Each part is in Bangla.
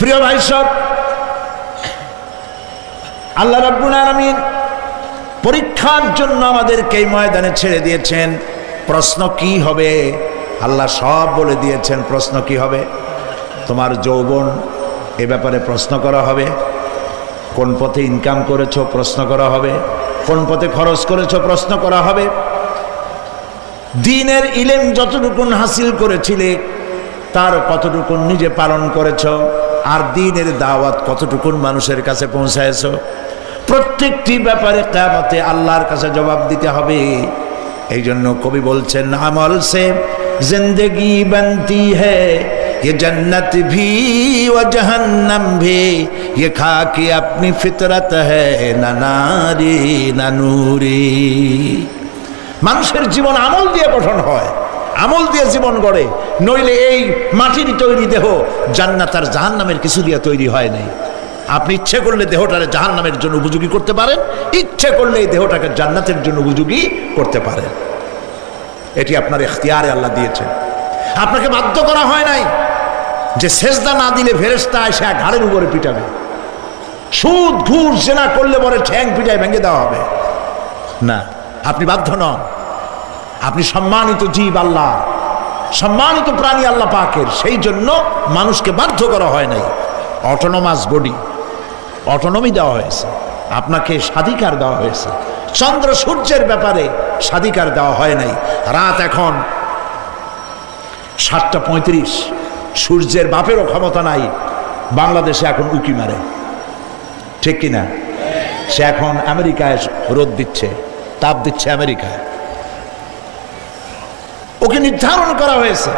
প্রিয় ভাই সব, আল্লাহ রাব্বুল আলামিন পরীক্ষার জন্য আমাদেরকে এই ময়দানে ছেড়ে দিয়েছেন। প্রশ্ন কি হবে আল্লাহ সব বলে দিয়েছেন। প্রশ্ন কি হবে? তোমার যৌবন, এ ব্যাপারে প্রশ্ন করা হবে। কোন পথে ইনকাম করেছো প্রশ্ন করা হবে। কোন পথে খরচ করেছো প্রশ্ন করা হবে। দ্বীনের ইলম যতটুকুন হাসিল করেছিলে তার কতটুকুন নিজে পালন করেছো, আর দ্বীনের দাওয়াত কতটুকুন মানুষের কাছে পৌঁছায়ছো। প্রত্যেকটি ব্যাপারে কিয়ামতে আল্লাহর কাছে জবাব দিতে হবে। এই জন্য কবি বলছেন, আমল সে জিন্দেগি बनती है ये जन्नत भी व जहन्नम भी ये खाकी अपनी फितरत है ना नारी ना नूरी। মানুষের জীবন আমল দিয়ে গঠন হয়, আমল দিয়ে জীবন গড়ে। নইলে এই মাটির তৈরি দেহ জান্নাত আর জাহান্নামের কিছু দিয়ে তৈরি হয় নাই। আপনি ইচ্ছে করলে দেহটাকে জাহান্নামের জন্য উপযোগী করতে পারেন, ইচ্ছে করলে এই দেহটাকে জান্নাতের জন্য উপযোগী করতে পারেন। এটি আপনার ইখতিয়ারে আল্লাহ দিয়েছেন। আপনাকে বাধ্য করা হয় নাই যে সেজদা না দিলে ফেরেশতা এসে ঘাড়ের উপরে পিটাবে, সুদ ঘুষ জেনা করলে পরে ঠ্যাং পিটায় ভেঙে দেওয়া হবে। না, আপনি বাধ্য নন। আপনি সম্মানিত জীব আল্লাহ, সম্মানিত প্রাণী আল্লাহ পাকের, সেই জন্য মানুষকে বাধ্য করা হয় নাই। অটোনোমাস বডি, অটোনমি দেওয়া হয়েছে, আপনাকে স্বাধিকার দেওয়া হয়েছে। চন্দ্র সূর্যের ব্যাপারে স্বাধিকার দেওয়া হয় নাই। রাত এখন 7:35, সূর্যের বাপেরও ক্ষমতা নাই বাংলাদেশে এখন উকি মারে, ঠিক কিনা? সে এখন আমেরিকায় রোদ দিচ্ছে, তাপ দিচ্ছে আমেরিকায়। ওকে নির্ধারণ করা হয়েছে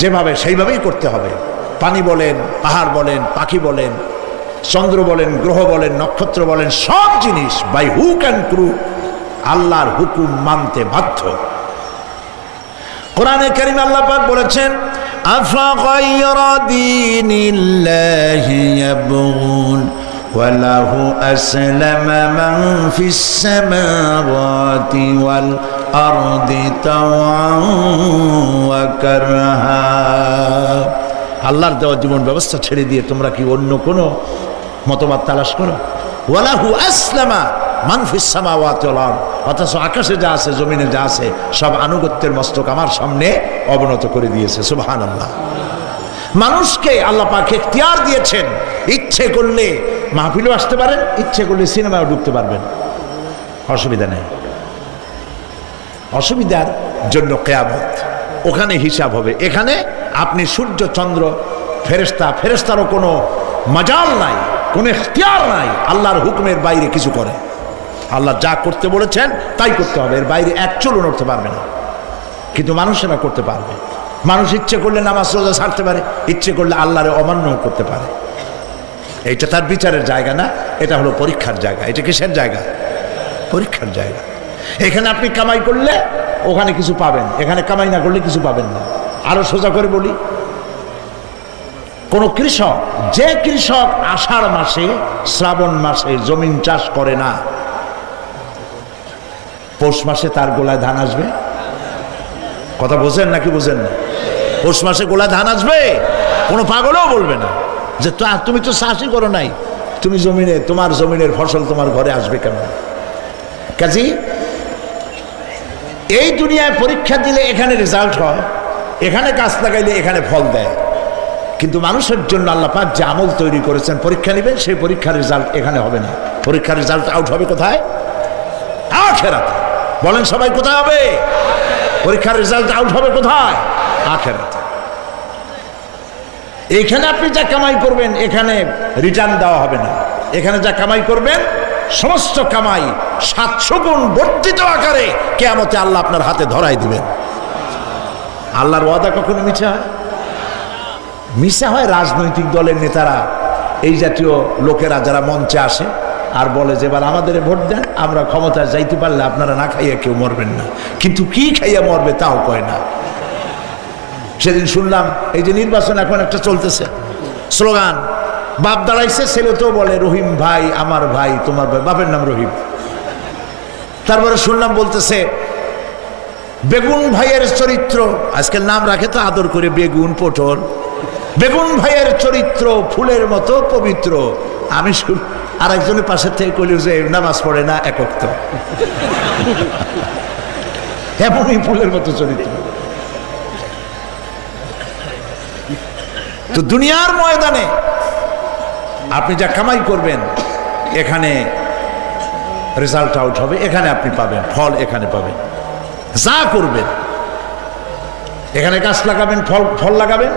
যেভাবে, সেইভাবেই করতে হবে। পানি বলেন, পাহাড় বলেন, পাখি বলেন, চন্দ্র বলেন, গ্রহ বলেন, নক্ষত্র বলেন, সব জিনিস বাই হুক অ্যান্ড ক্রুক আল্লাহর হুকুম মানতে বাধ্য। কোরআনে কারীমে আল্লাহ পাক বলেছেন, আফাগায়রা দীনিল্লাহি ইয়াবগুন ওয়া লাহু আসলামা মান ফিস সামাওয়াতি ওয়াল আরদি তাওআন ওয়া কারহা। আল্লাহর দেওয়া জীবন ব্যবস্থা ছেড়ে দিয়ে তোমরা কি অন্য কোনো মতবাদ তালাশ করো? ওয়ালাহু আসলামা মান ফিস সামাওয়াতি ওয়াল আরদ, অথচ আকাশে যা আছে, জমিনে যা আছে, সব আনুগত্যের মস্তক আমার সামনে অবনত করে দিয়েছে। সুবহানাল্লাহ। মানুষকে আল্লাহ পাক ইখতিয়ার দিয়েছেন। ইচ্ছে করলে মাহফিলেও আসতে পারেন, ইচ্ছে করলে সিনেমাও ঢুকতে পারবেন, অসুবিধা নেই। অসুবিধার জন্য কিয়ামত, ওখানে হিসাব হবে। এখানে আপনি সূর্য চন্দ্র ফেরেশতা, ফেরেশতারও কোনো মাজাল নাই, কোনো ইখতিয়ার নাই আল্লাহর হুকুমের বাইরে কিছু করে। আল্লাহ যা করতে বলেছেন তাই করতে হবে, এর বাইরে এক চুলও নড়তে পারবে না। কিন্তু মানুষেরা করতে পারবে। মানুষ ইচ্ছে করলে নামাজ রোজা ছাড়তে পারে, ইচ্ছে করলে আল্লাহরে অমান্য করতে পারে। এইটা তার বিচারের জায়গা না, এটা হলো পরীক্ষার জায়গা। এটা কিসের জায়গা? পরীক্ষার জায়গা। এখানে আপনি কামাই করলে ওখানে কিছু পাবেন, এখানে কামাই না করলে কিছু পাবেন না। আরো সোজা করে বলি, কোন কৃষক, যে কৃষক আষাঢ় মাসে শ্রাবণ মাসে জমিন চাষ করে না, পৌষ মাসে তার গোলায় ধান আসবে? কথা বোঝেন নাকি বোঝেন না? পৌষ মাসে গোলায় ধান আসবে? কোনো পাগলও বলবে না যে তুমি তো চাষই করো নাই, তুমি জমিনে, তোমার জমিনের ফসল তোমার ঘরে আসবে কেমন? কাজী এই দুনিয়ায় পরীক্ষা দিলে এখানে রেজাল্ট হয়, এখানে গাছ লাগাইলে এখানে ফল দেয়। কিন্তু মানুষের জন্য আল্লাহ পাক যে আমল তৈরি করেছেন, পরীক্ষা নেবেন, সেই পরীক্ষার রেজাল্ট এখানে হবে না। পরীক্ষার রেজাল্ট আউট হবে কোথায়? আখিরাতে। বলেন সবাই, কোথায় হবে? পরীক্ষার রেজাল্ট আউট হবে কোথায়? আখিরাতে। এইখানে আপনি যা কামাই করবেন এখানে রিটার্ন দেওয়া হবে না। এখানে যা কামাই করবেন সমস্ত কামাই 700 গুণ বর্ধিত আকারে কিয়ামতে আল্লাহ আপনার হাতে ধরাই দিবেন। আল্লাহর ওয়াদা কখনো মিথ্যা হয়? মিথ্যা হয় রাজনৈতিক দলের নেতারা, এই জাতীয় লোকেরা যারা মঞ্চে আসে আর বলে যে এবার আমাদের ভোট দেন, আমরা ক্ষমতায় যাইতে পারলে আপনারা না খাইয়া কেউ মরবেন না। কিন্তু কি খাইয়া মরবে তাও কয় না। সেদিন শুনলাম এই যে নির্বাচন এখন একটা চলতেছে, স্লোগান, বাপ দাঁড়াইছে, ছেলে তো বলে রহিম ভাই আমার ভাই, তোমার ভাই, বাপের নাম রহিম। তারপরে শুনলাম বলতেছে বেগুন ভাইয়ের চরিত্র, আজকের নাম রাখে তো আদর করে, বেগুন পটল, বেগুন ভাইয়ের চরিত্র ফুলের মতো পবিত্র। আমি আরেকজনের পাশের থেকে কইল যে নামাজ পড়ে না একক, তো এমনই ফুলের মতো চরিত্র। তো দুনিয়ার ময়দানে আপনি যা কামাই করবেন এখানে রেজাল্ট আউট হবে, এখানে আপনি পাবেন ফল, এখানে পাবেন। যা করবেন এখানে গাছ লাগাবেন, ফল লাগাবেন,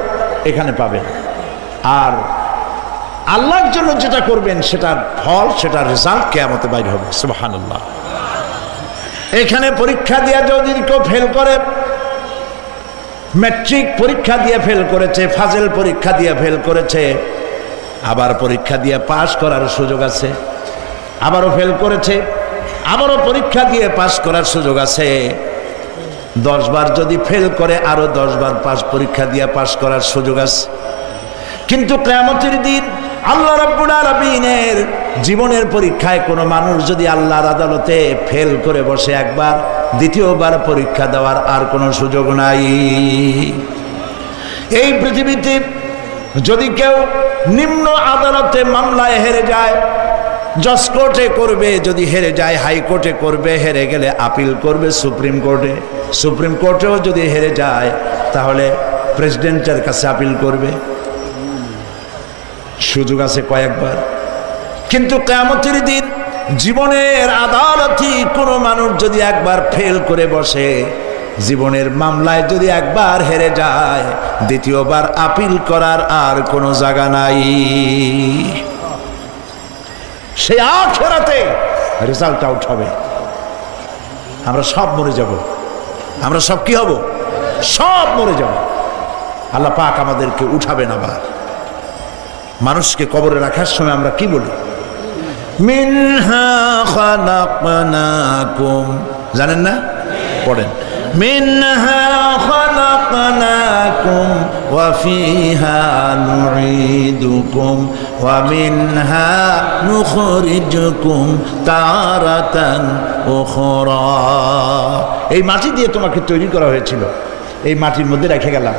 এখানে পাবেন। আর আল্লাহর জন্য যেটা করবেন সেটার ফল, সেটার রেজাল্ট কিয়ামতে বাইর হবে। সুবহানাল্লাহ। এখানে পরীক্ষা দিয়ে যদি কেউ ফেল করে, ম্যাট্রিক পরীক্ষা দিয়ে ফেল করেছে, ফাজেল পরীক্ষা দিয়ে ফেল করেছে, আবার পরীক্ষা দিয়ে পাস করার সুযোগ আছে, আবারও ফেল করেছে, আবারও পরীক্ষা দিয়ে পাস করার সুযোগ আছে। 10 বার যদি ফেল করে আরো 10 বার পরীক্ষা দিয়ে পাস করার সুযোগ আছে। কিন্তু কিয়ামতের দিন আল্লাহ রাব্বুল আলামিনের জীবনের পরীক্ষায় কোনো মানুষ যদি আল্লাহর আদালতে ফেল করে বসে একবার, দ্বিতীয়বার পরীক্ষা দেওয়ার আর কোনো সুযোগ নাই। এই পৃথিবীতে যদি কেউ নিম্ন আদালতে মামলায় হেরে যায়, জজ কোর্টে করবে, যদি হেরে যায় হাইকোর্টে করবে, হেরে গেলে আপিল করবে সুপ্রিম কোর্টে, সুপ্রিম কোর্টেও যদি হেরে যায় তাহলে প্রেসিডেন্টের কাছে আপিল করবে। সুযোগ আছে কয়েকবার। কিন্তু কিয়ামতের দিন জীবনের আদালতে কোনো মানুষ যদি একবার ফেল করে বসে, জীবনের মামলায় যদি একবার হেরে যায়, দ্বিতীয়বার আপিল করার আর কোনো জায়গা নাই। সেই আখিরাতে রেজাল্ট আউট হবে। আমরা সব মরে যাব, আমরা সব কি হব? সব মরে যাব। আল্লাহ পাক আমাদেরকে উঠাবেন আবার। মানুষকে কবরে রাখার সময় আমরা কি বলি? মিনহা খালাকনাকুম, জানেন না? পড়েন, মিনহা খালাকনাকুম ওয়া ফিহা নুঈদুকুম ওয়া মিনহা নুখরিজুকুম তারাতান উখরা। এই মাটি দিয়ে তোমাকে তৈরি করা হয়েছিল, এই মাটির মধ্যে রেখে গেলাম,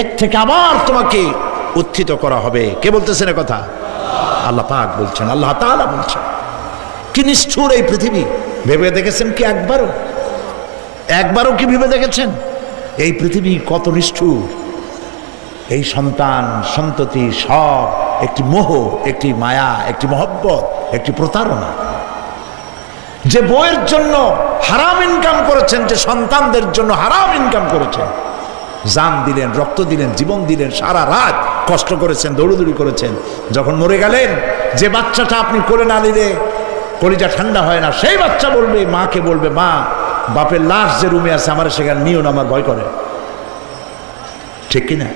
এর থেকে আবার তোমাকে উত্থিত করা হবে। কে বলতেছেন কথা? আল্লাহ পাক বলছেন, আল্লাহ তাআলা বলছেন। কি নিষ্ঠুর এই পৃথিবী! ভেবে দেখেছেন কি একবারও কি ভেবে দেখেছেন এই পৃথিবী কত নিষ্ঠুর? এই সন্তান সন্ততি সব একটি মোহ, একটি মায়া, একটি মহব্বত, একটি প্রতারণা। যে বইয়ের জন্য হারাম ইনকাম করেছেন, যে সন্তানদের জন্য হারাম ইনকাম করেছেন, জান দিলেন, রক্ত দিলেন, জীবন দিলেন, সারা রাত কষ্ট করেছেন, দৌড়দৌড়ি করেছেন, যখন মরে গেলেন, যে বাচ্চাটা আপনি কোলে না নিলে কলিজা ঠান্ডা হয় না, সেই বাচ্চা বলবে, মাকে বলবে, মা বাপের লাশ যে রুমে আছে আমার সেখানে নিও না, আমার ভয় করে। ঠিক কিনা?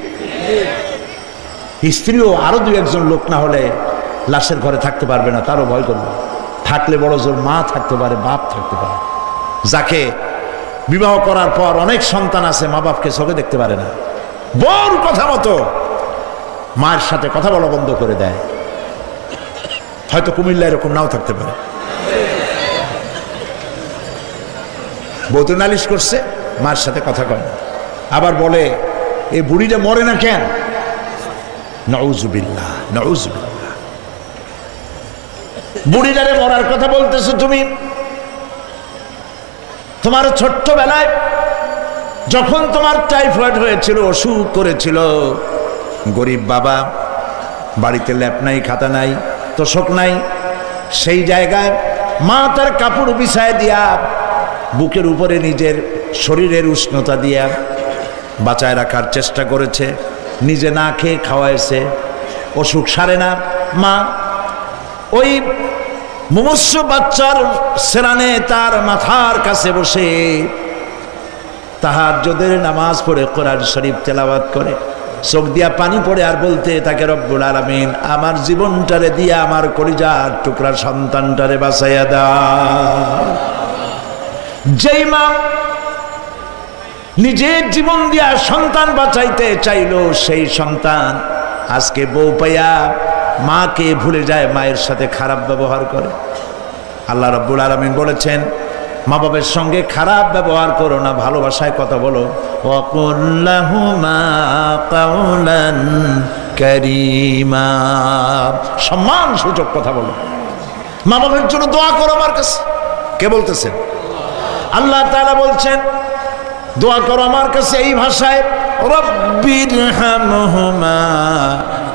স্ত্রীও আরো 2-1 লোক না হলে লাশের ঘরে থাকতে পারবে না, তারও ভয় করবে। থাকলে বড় জোর মা থাকতে পারে, বাপ থাকতে পারে। যাকে বিবাহ করার পর অনেক সন্তান আছে, মা বাপকে চোখে দেখতে পারে না, বউর কথা মতো মায়ের সাথে কথা বলা বন্ধ করে দেয়। হয়তো কুমিল্লা এরকম নাও থাকতে পারে। বউ তো নালিশ করছে, মায়ের সাথে কথা কয় না, আবার বলে এই বুড়িটা মরে না কেন? নাউযুবিল্লাহ, নাউযুবিল্লাহ। বুড়িটারে মরার কথা বলতেছো তুমি। তোমার ছোট্টবেলায় যখন তোমার টাইফয়েড হয়েছিল, অসুখ করেছিল, গরিব বাবা, বাড়িতে ল্যাপ নাই, খাতা নাই, তোষক নাই, সেই জায়গায় মা তার কাপড় বিছায় দিয়া বুকের উপরে নিজের শরীরের উষ্ণতা দিয়া বাঁচায় রাখার চেষ্টা করেছে, নিজে না খেয়ে খাওয়াইছে, অসুখ সারে না। মা ওই মুমূর্ষু বাচ্চার সেরানে তার মাথার কাছে বসে তাহাজ্জুদের নামাজ পড়ে কোরআন শরীফ তেলাওয়াত করে, চোখ দিয়া পানি পড়ে, আর বলতে তাকে, রব্বুল আলামিন আমার জীবনটারে দিয়া আমার কলিজার টুকরা সন্তানটারে বাঁচাইয়া দাও। যেই মা নিজের জীবন দিয়া সন্তান বাঁচাইতে চাইল, সেই সন্তান আজকে বউ পাইয়া মাকে ভুলে যায়, মায়ের সাথে খারাপ ব্যবহার করে। আল্লাহ রাব্বুল আলামিন বলেছেন, মা বাবার সঙ্গে খারাপ ব্যবহার করো না, ভালোবাসায় কথা বলো। ওয়াকুল লাহুমা কাওলান কারীমা, সম্মান সূচক কথা বলো। মা বাবার জন্য দোয়া করো আমার কাছে। কে বলতেছেন? আল্লাহ তাআলা বলছেন দোয়া করো আমার কাছে এই ভাষায়, রব্বিরহামহুমা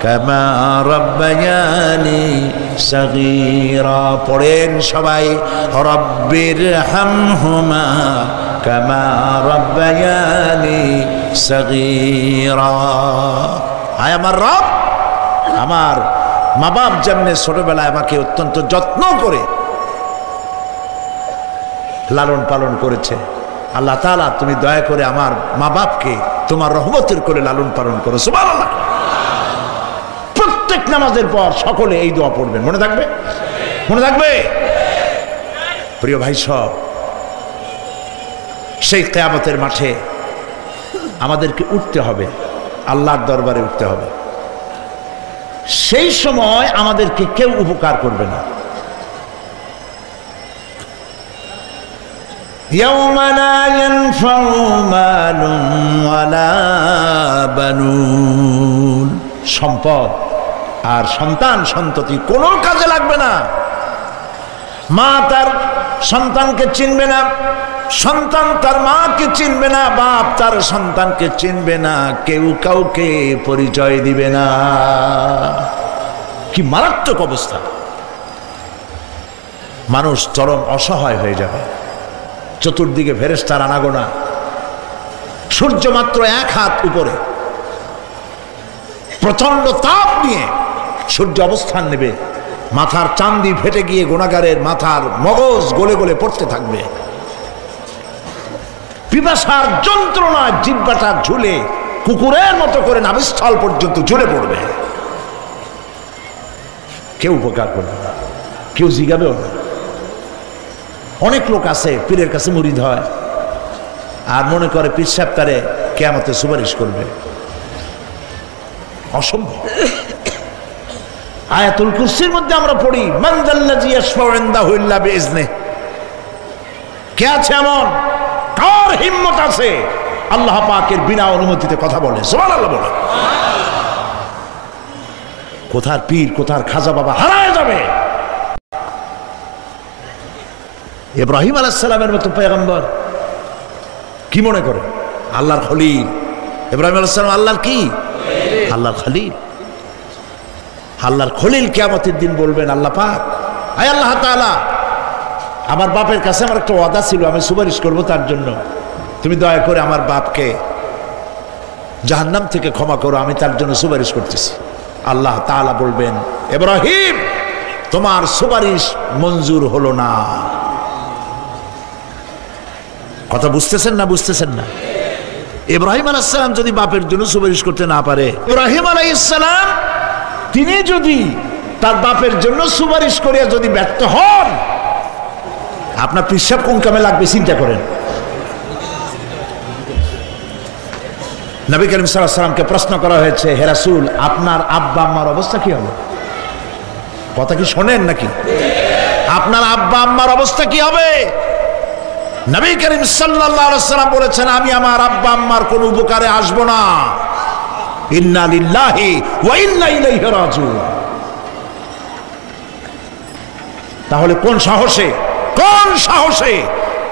কামা রাব্বায়ানি সাগীরা। পড়েন সবাই, রব্বিরহামহুমা কামা রাব্বায়ানি সাগীরা। আয় আমার রব, আমার মা বাপ যেমনি ছোটবেলায় আমাকে অত্যন্ত যত্ন করে লালন পালন করেছে, আল্লাহ তাআলা তুমি দয়া করে আমার মা বাপকে তোমার রহমতের করে লালন পালন করো। সুবহানাল্লাহ। প্রত্যেক নামাজের পর সকলে এই দোয়া পড়বেন, মনে থাকবে? মনে থাকবে? প্রিয় ভাই সব, সেই কিয়ামতের মাঠে আমাদেরকে উঠতে হবে, আল্লাহর দরবারে উঠতে হবে। সেই সময় আমাদেরকে কেউ উপকার করবে না। يوم لا ينفع مال ولا بنون, সম্পদ আর সন্তান সন্ততি কোনো কাজে লাগবে না। মা তার সন্তানকে চিনবে না, সন্তান তার মাকে চিনবে না, বাপ তার সন্তানকে চিনবে না, কেউ কাউকে পরিচয় দিবে না। কি মারাত্মক অবস্থা! মানুষ চরম অসহায় হয়ে যাবে। চতুর্দিকে ফেরেশতার আনাগোনা, সূর্য মাত্র 1 হাত উপরে, প্রচন্ড তাপ নিয়ে সূর্য অবস্থান নেবে, মাথার চান্দি ফেটে গিয়ে গুনাহগারের মাথার মগজ গলে গলে পড়তে থাকবে। পিপাসার যন্ত্রণায় জিহ্বাটা ঝুলে কুকুরের মতো করে নাভিস্থল পর্যন্ত ঝুলে পড়বে। কেউ উপকার করবে না, কেউ জিগাবেও না। অনেক লোক আছে পীরের কাছে মুরিদ হয় আর মনে করে পীর সাহেব তারে কিয়ামতে সুপারিশ করবে। অসম্ভব। আয়াতুল কুরসির মধ্যে আমরা পড়ি, মান যাল্লাযী ইয়াশফাউ ইনদাহু ইল্লা বিইজনিহি। কে আছে এমন, কার হিম্মত আছে আল্লাহ পাকের বিনা অনুমতিতে কথা বলে? সুবহানাল্লাহ বলে। কোথার পীর, কোথার খাজা বাবা হারায় যাবে। ইব্রাহিম আলাইহিস সালামের মতো পয়গম্বর কি মনে করে? আল্লাহর খলিল। ইব্রাহিম আলাইহিস সালাম আল্লাহর কি? আল্লাহর খলিল। আল্লাহর খলিল কিয়ামতের দিন বলবেন, আল্লাহ পাক, আয় আল্লাহ তাআলা, আমার বাপের কাছে আমার একটা ওয়াদা ছিল, আমি সুপারিশ করব তার জন্য, তুমি দয়া করে আমার বাপকে জাহান্নাম থেকে ক্ষমা করো, আমি তার জন্য সুপারিশ করতেছি। আল্লাহ তাআলা বলবেন, ইব্রাহিম, তোমার সুপারিশ মঞ্জুর হলো না। কথা বুঝতেছেন না? বুঝতেছেন না? ইব্রাহিম আলাইহিস সালাম যদি বাপের জন্য সুপারিশ করতে না পারে, ইব্রাহিম আলাইহিস সালাম তিনি যদি তার বাপের জন্য সুপারিশ করে যদি ব্যর্থ হন, আপনার পিসাব কোন কামে লাগবে চিন্তা করেন। নবী করিম সাল্লাল্লাহু আলাইহি ওয়াসাল্লামকে প্রশ্ন করা হয়েছে, হে রাসূল, আপনার আব্বা আম্মার অবস্থা কি হবে? কথা কি শোনেন নাকি? আপনার আব্বা আম্মার অবস্থা কি হবে? নবী করিম সাল্লাল্লাহু আলাইহি ওয়াসাল্লাম বলেছেন, আমি আমার আব্বা আম্মার কোন উপকারে আসবো না। ইন্না লিল্লাহি ওয়া ইন্না ইলাইহি রাজিউন। তাহলে কোন সাহসে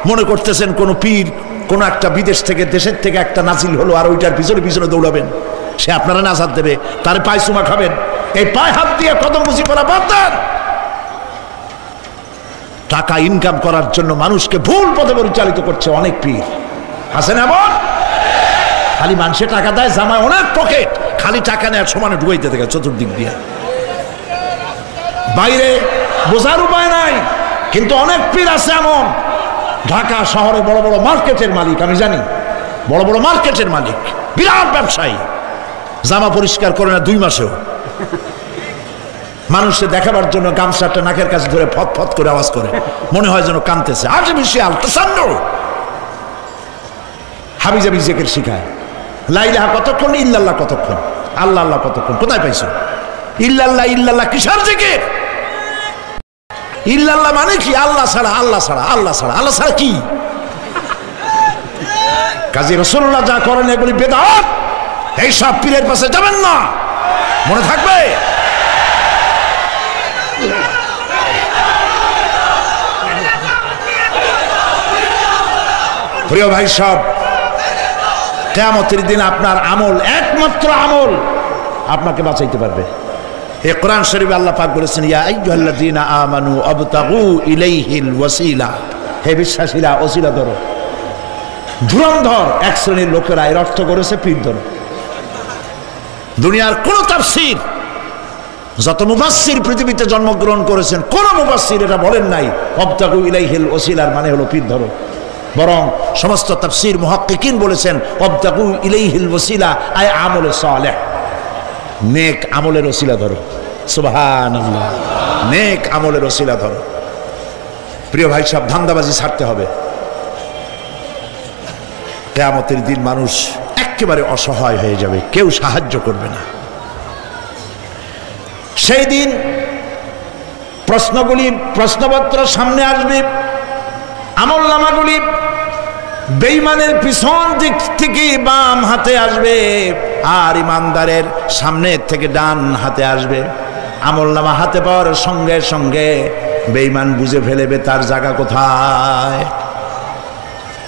মনে করতেছেন কোন পীর কোন একটা বিদেশ থেকে, দেশের থেকে একটা নাজিল হলো আর ওইটার পিছনে পিছনে দৌড়াবেন, সে আপনারা নাজাত দেবে, তার পায়ে চুমা খাবেন? এই পায়ে হাত দিয়ে কদম বুঝি করা বাদ দেন। টাকা ইনকাম করার জন্য মানুষকে ভুল পথে পরিচালিত করছে অনেক পীর। আছেন এমন? খালি মানুষে টাকা দেয়, জামায় অনেক পকেট, খালি টাকা নেয় সমানে ঢুকাইতে থাকে চতুর্দিক দিয়ে, বাইরে বোঝার উপায় নাই। কিন্তু অনেক পীর আছে এমন, ঢাকা শহরে বড় বড় মার্কেটের মালিক, আমি জানি, বড় বড় মার্কেটের মালিক, বিরাট ব্যবসায়ী, জামা পরিষ্কার করে না 2 মাসেও, মানুষকে দেখাবার জন্য গামছাটা নাকের কাছে ধরে ফত ফত করে আওয়াজ করে, মনে হয় যেন কাঁদতেছে। আর্টিফিশিয়াল তাসান্নুর, হাবিজাবি জিকির শিখায়। লা ইলাহা কতক্ষণ, ইল্লাল্লাহ কতক্ষণ, আল্লাহ আল্লাহ কতক্ষণ? কোথায় পাইছো? ইল্লাল্লাহ ইল্লাল্লাহ কিসের জিকির? ইল্লাল্লাহ মানে কি? আল্লাহ ছাড়া, আল্লাহ ছাড়া, আল্লাহ ছাড়া। আল্লাহ ছাড়া কি? কাজী রাসূলুল্লাহ যা করেন এগুলি বেদাত। এই সব পীরের পাশে যাবেন না, মনে থাকবে। প্রিয় ভাই সব, কিয়ামতের দিন আপনার আমল, একমাত্র আমল আপনাকে বাঁচাইতে পারবে। এই কোরআন শরীফে আল্লাহ পাক বলেছেন, ইয়া আইয়ুহাল্লাযীনা আমানু আবতাগু ইলাইহিল ওয়াসিলা, হে বিশ্বাসীরা ওসিলা ধরো। ধুরন্ধর এক শ্রেণীর লোকেরা এর অর্থ করেছে পীর ধরো। দুনিয়ার কোন তাফসীর, যত মুফাসসির পৃথিবীতে জন্মগ্রহণ করেছেন, কোন মুফাসসির এটা বলেন নাই আবতাগু ইলাইহিল ওসিলার মানে হলো পীর ধরো। বরং সমস্ত তাফসীর মুহাক্কিকিন বলেছেন আবতাগু ইলাইহিল ওসিলা আয় আমলে সালেহ, নেক আমলের ওসিলা ধরো। সুবহানাল্লাহ, নেক আমলের ওসিলা ধরো। প্রিয় ভাই সব, ধান্দাবাজি ছাড়তে হবে। কিয়ামতের দিন মানুষ একেবারে অসহায় হয়ে যাবে, কেউ সাহায্য করবে না। সেই দিন প্রশ্নপত্র সামনে আসবে, আমলনামাগুলি বেঈমানের পিছন দিক থেকে বাম হাতে আসবে, আর ইমানদারের সামনের থেকে ডান হাতে আসবে। আমলনামা হাতে পাওয়ার সঙ্গে সঙ্গে বেঈমান বুঝে ফেলবে তার জায়গা কোথায়।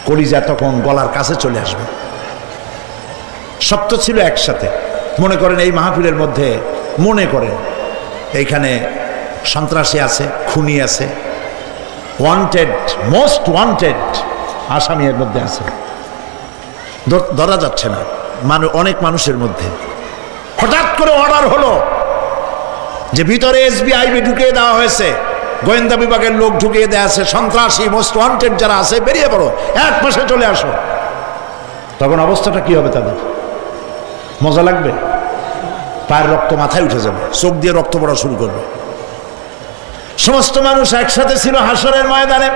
কলিজা তখন গলার কাছে চলে আসবে। সপ্ত ছিল একসাথে। মনে করেন এই মাহফিলের মধ্যে, মনে করেন এইখানে সন্ত্রাসী আছে, খুনি আছে, ওয়ান্টেড, মোস্ট ওয়ান্টেড আসামি এর মধ্যে আছে, ধরা যাচ্ছে না। অনেক মানুষের মধ্যে হঠাৎ করে অর্ডার হলো যে ভিতরে এসবিআইবি ঢুকিয়ে দেওয়া হয়েছে, গোয়েন্দা বিভাগের লোক ঢুকিয়ে দেওয়া আছে, সন্ত্রাসী মোস্ট ওয়ান্টেড যারা আছে বেরিয়ে পড়ো, এক পাশে চলে আসো। তখন অবস্থাটা কি হবে তাদের? মজা লাগবে? পায়ের রক্ত মাথায় উঠে যাবে, চোখ দিয়ে রক্ত পড়া শুরু করবে। সমস্ত মানুষ একসাথে ছিল হাসরের ময়দানে,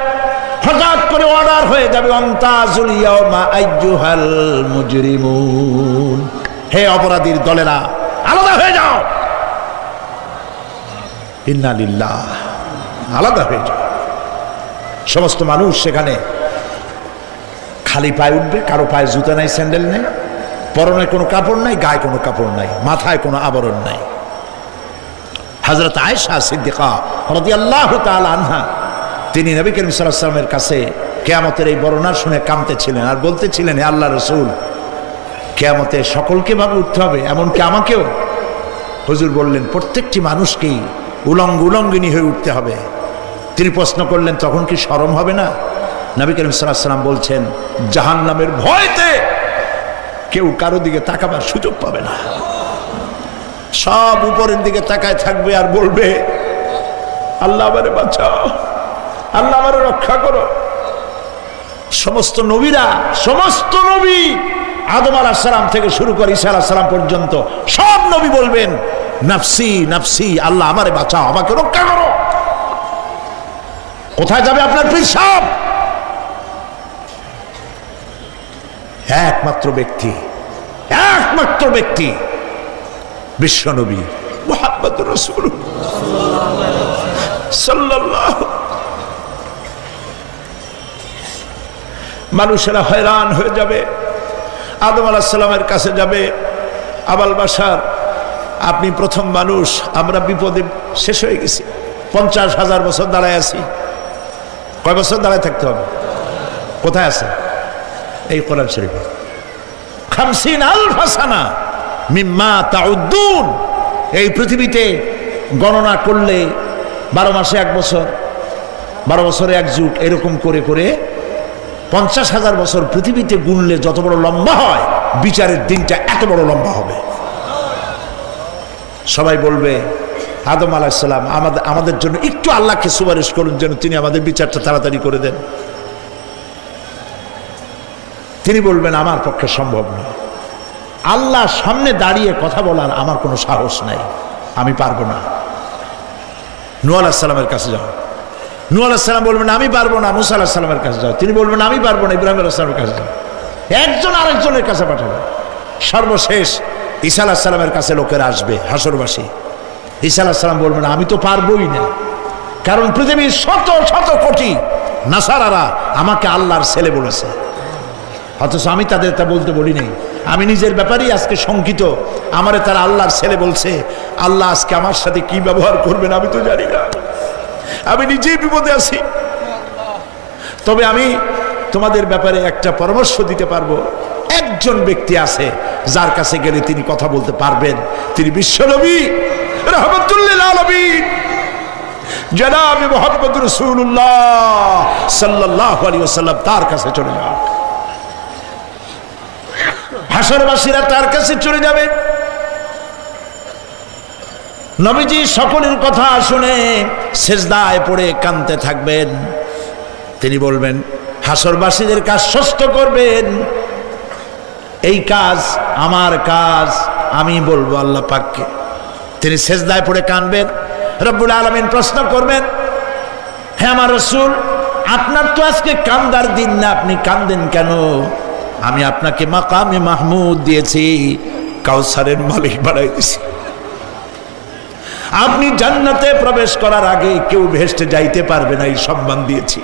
হঠাৎ করে অর্ডার হয়ে যাবে, আমতাজুল ইয়াওমা আইয়ুহাল মুজরিমুন, হে অপরাধীর দলেরা আলাদা হয়ে যাও। ইন্না লিল্লাহ, আলাদা হয়ে যাও। সমস্ত মানুষ সেখানে খালি পায়ে উঠবে, কারো পায়ে জুতা নাই, স্যান্ডেল নেই, পরনে কোনো কাপড় নাই, গায়ে কোনো কাপড় নাই, মাথায় কোনো আবরণ নাই। হযরত আয়েশা সিদ্দিকা রাদিয়াল্লাহু তাআলা আনহা, তিনি নবী করিম সাল্লাল্লাহু আলাইহি ওয়াসাল্লামের কাছে কিয়ামতের এই বর্ণনা শুনে কাঁদতেছিলেন আর বলতেছিলেন, হে আল্লাহর রাসূল, কিয়ামতে সকলকে ভাবে উঠতে হবে, এমনকি আমাকেও? হুজুর বললেন, প্রত্যেকটি মানুষকেই উলঙ্গিনী হয়ে উঠতে হবে। তিনি প্রশ্ন করলেন, তখন কি শরম হবে না? নবী করিম সাল্লাল্লাহু আলাইহি ওয়াসাল্লাম বলছেন, জাহান্নামের ভয়তে কেউ কারো দিকে তাকাবার সুযোগ পাবে না। সব উপরের দিকে তাকায় থাকবে আর বলবে, আল্লাহ আমারে বাঁচাও, আল্লাহ আমারে রক্ষা করো। সমস্ত নবীরা, সমস্ত নবী আদম আলাইহিস সালাম থেকে শুরু করে ঈসা আলাইহিস সালাম পর্যন্ত সব নবী বলবেন, নাফসি নাফসি, আল্লাহ আমারে বাঁচাও, আমাকে রক্ষা করো। কোথায় যাবে আপনার পীর সাহেব? একমাত্র ব্যক্তি বিশ্বনবী মুহাম্মদুর রাসূলুল্লাহ সাল্লাল্লাহু। মানুষেরা হয়রান হয়ে যাবে, আদম আলাইহিস সালামের কাছে যাবে, আবাল বাশার, আপনি প্রথম মানুষ, আমরা বিপদে শেষ হয়ে গেছি, 50,000 বছর দাঁড়ায় আছি। কয় বছর দাঁড়ায় থাকতে হবে? কোথায় আছে? এই কোরআন শরীফে 50,000 সানা মিম্মা তাউদ্দুন। এই পৃথিবীতে গণনা করলে 12 মাসে 1 বছর, 12 বছরে 1 যুগ, এরকম করে করে 50,000 বছর পৃথিবীতে গুনলে যত বড় লম্বা হয়, বিচারের দিনটা এত বড় লম্বা হবে। সবাই বলবে, আদম আলাইহিস সালাম আমাদের জন্য একটু আল্লাহকে সুপারিশ করুন যেন তিনি আমাদের বিচারটা তাড়াতাড়ি করে দেন। তিনি বলবেন, আমার পক্ষে সম্ভব নয়, আল্লাহর সামনে দাঁড়িয়ে কথা বলার আমার কোনো সাহস নাই, আমি পারবো না। নূহ আলাইহিস সালামের কাছে যাও। নূহ আলাইহিস সালাম বলবেন, আমি পারবো না। মুসা আলাইহিস সালামের কাছে যাও। তিনি বলবেন, আমি পারবো না। ইব্রাহিম আলাইহিস সালামের কাছে যাও। একজন আরেকজনের কাছে পাঠাবে। সর্বশেষ ঈসা আলাইহিস সালামের কাছে লোকেরা আসবে, হাসরবাসী। ঈসা আলাইহিস সালাম বলবেন, আমি তো পারবোই না। কারণ পৃথিবীর শত শত কোটি নাসারারা আমাকে আল্লাহর ছেলে বলেছে, অথচ আমি তাদের তা বলতে বলি নাই। আমি নিজের ব্যাপারেই আজকে শঙ্কিত, আমারে তারা আল্লাহর ছেলে বলছে। আল্লাহ আজকে আমার সাথে কি ব্যবহার করবেন আমি তো জানি না, আমি নিজেই বিপদে আছি। তবে আমি তোমাদের ব্যাপারে একটা পরামর্শ দিতে পারবো। একজন ব্যক্তি আছে যার কাছে গেলে তিনি কথা বলতে পারবেন, তিনি বিশ্বনবী রাহমাতুল্লিল আলামিন জনাব মুহাম্মদ রাসূলুল্লাহ সাল্লাল্লাহু আলাইহি ওয়াসাল্লাম। তার কাছে চলে যাও, হাসরবাসীরা তার কাছে চলে যাবে। নবীজি সকলের কথা শুনে সিজদায় পড়ে কাঁদতে থাকবেন। তিনি বলবেন, হাসরবাসীদের কাজ সুস্থ করবেন, এই কাজ আমার কাজ, আমি বলবো আল্লাহ পাককে। তিনি সিজদায় পড়ে কাঁদবেন। রব্বুল আলামিন প্রশ্ন করবেন, হে আমার রাসূল, আপনার তো আজকে কান্দার দিন না, আপনি কাঁদেন কেন? আমি আপনাকে মাকামে মাহমুদ দিয়েছি, কাউসারের মালিক বানাই দিয়েছি। আপনি জান্নাতে প্রবেশ করার আগে কেউ ভেস্টে যাইতে পারবে না, এই সম্মান দিয়েছি,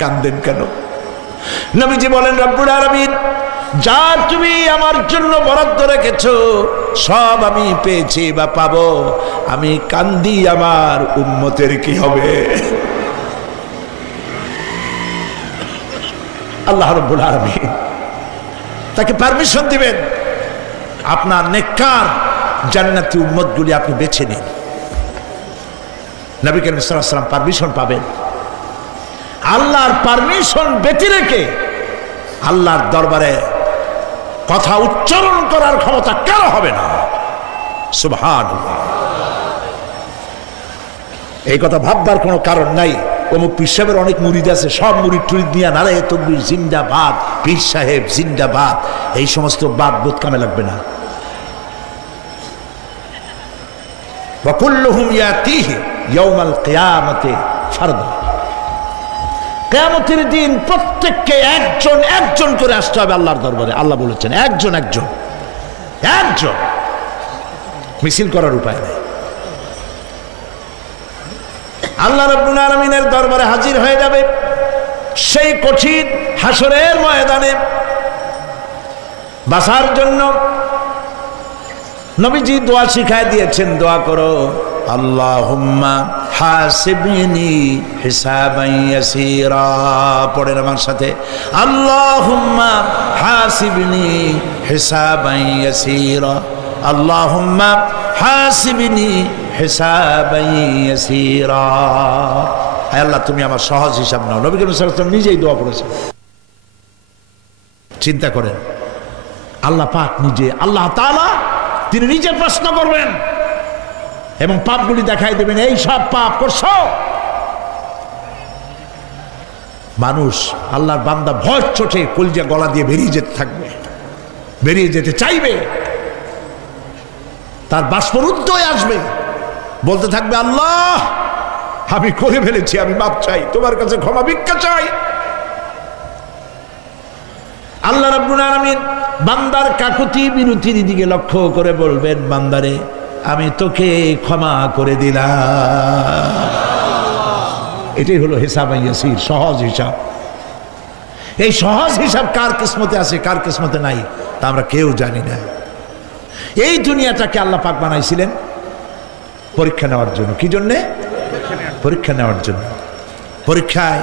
কাঁদেন কেন? নবীজি বলেন, রব্বুল আলামিন যা তুমি আমার জন্য বরাদ্দ রেখেছো সব আমি পেয়েছি বা পাবো, আমি কান্দি আমার উম্মতের কি হবে? আল্লাহ রাব্বুল আলামিন তাকে পারমিশন দিবেন, আপনার নেককার জান্নাতি উম্মতগুলি আপনি বেছে নিন। নবী করিম সাল্লাল্লাহু আলাইহি ওয়াসাল্লাম পারমিশন পাবেন। আল্লাহর পারমিশন ব্যতি রেখে আল্লাহর দরবারে কথা উচ্চারণ করার ক্ষমতা কারো হবে না। সুবহানাল্লাহ। এই কথা ভাববার কোনো কারণ নাই। অমুক পীর সাহেবের অনেক মুরিদ আছে, সব মুরিদ টুরিদ নিয়ে নারায়ে তাকবীর জিন্দাবাদ, পীর সাহেব জিন্দাবাদ, এই সমস্ত বাদ বোধ কামে লাগবে না। ওয়া কুল্লুহুম ইয়াতিহি ইয়াউমাল কিয়ামাতি ফারদা। কিয়ামতের দিন প্রত্যেককে একজন একজন করে আসতে হবে আল্লাহর দরবারে। আল্লাহ বলেছেন একজন একজন একজন, মিছিল করার উপায় নেই। আল্লাহ রাব্বুল আলামিনের দরবারে হাজির হয়ে যাবে সেই কঠিন হাসরের ময়দানে বাঁচার জন্য। নবীজি দোয়া শিখায় দিয়েছেন, দোয়া করো, আল্লাহুম্মা হাসিবনি হিসাবান ইয়াসীরা। পড়েন আমার সাথে, আল্লাহুম্মা হাসিবনি হিসাবান ইয়াসীরা, আল্লাহুম্মা হাসিবনি হিসাবান ইয়াসীরা। হে আল্লাহ, তুমি আমার সহজ হিসাব নাও। নবী করিম সাল্লাল্লাহু আলাইহি ওয়াসাল্লাম নিজেই দোয়া করেছেন। চিন্তা করেন, আল্লাহ পাক নিজে, আল্লাহ তাআলা তিনি নিজে প্রশ্ন করবেন এবং পাপগুলি দেখাই দেবেন, এই সব পাপ করছো। মানুষ, আল্লাহর বান্দা ভয় চোটে কলজা গলা দিয়ে বেরিয়ে যেতে থাকবে, বেরিয়ে যেতে চাইবে, তার বাষ্পরুদ্ধ হয়ে আসবে, বলতে থাকবে, আল্লাহ আমি করে ফেলেছি, আমি মাপ চাই, তোমার কাছে ক্ষমা ভিক্ষা চাই। আল্লাহ রাব্বুল আলামিন বান্দার কাকুতি বিরতির দিকে লক্ষ্য করে বলবেন, বান্দারে আমি তোকে ক্ষমা করে দিলাম। এটাই হলো হিসাব ইয়াসির, সহজ হিসাব। এই সহজ হিসাব কার কিসমতে আছে কার কিসমতে নাই তা আমরা কেউ জানি না। এই দুনিয়াটাকে আল্লাহ পাক বানাইছিলেন পরীক্ষা নেওয়ার জন্য। কি জন্যে? পরীক্ষা নেওয়ার জন্য। পরীক্ষায়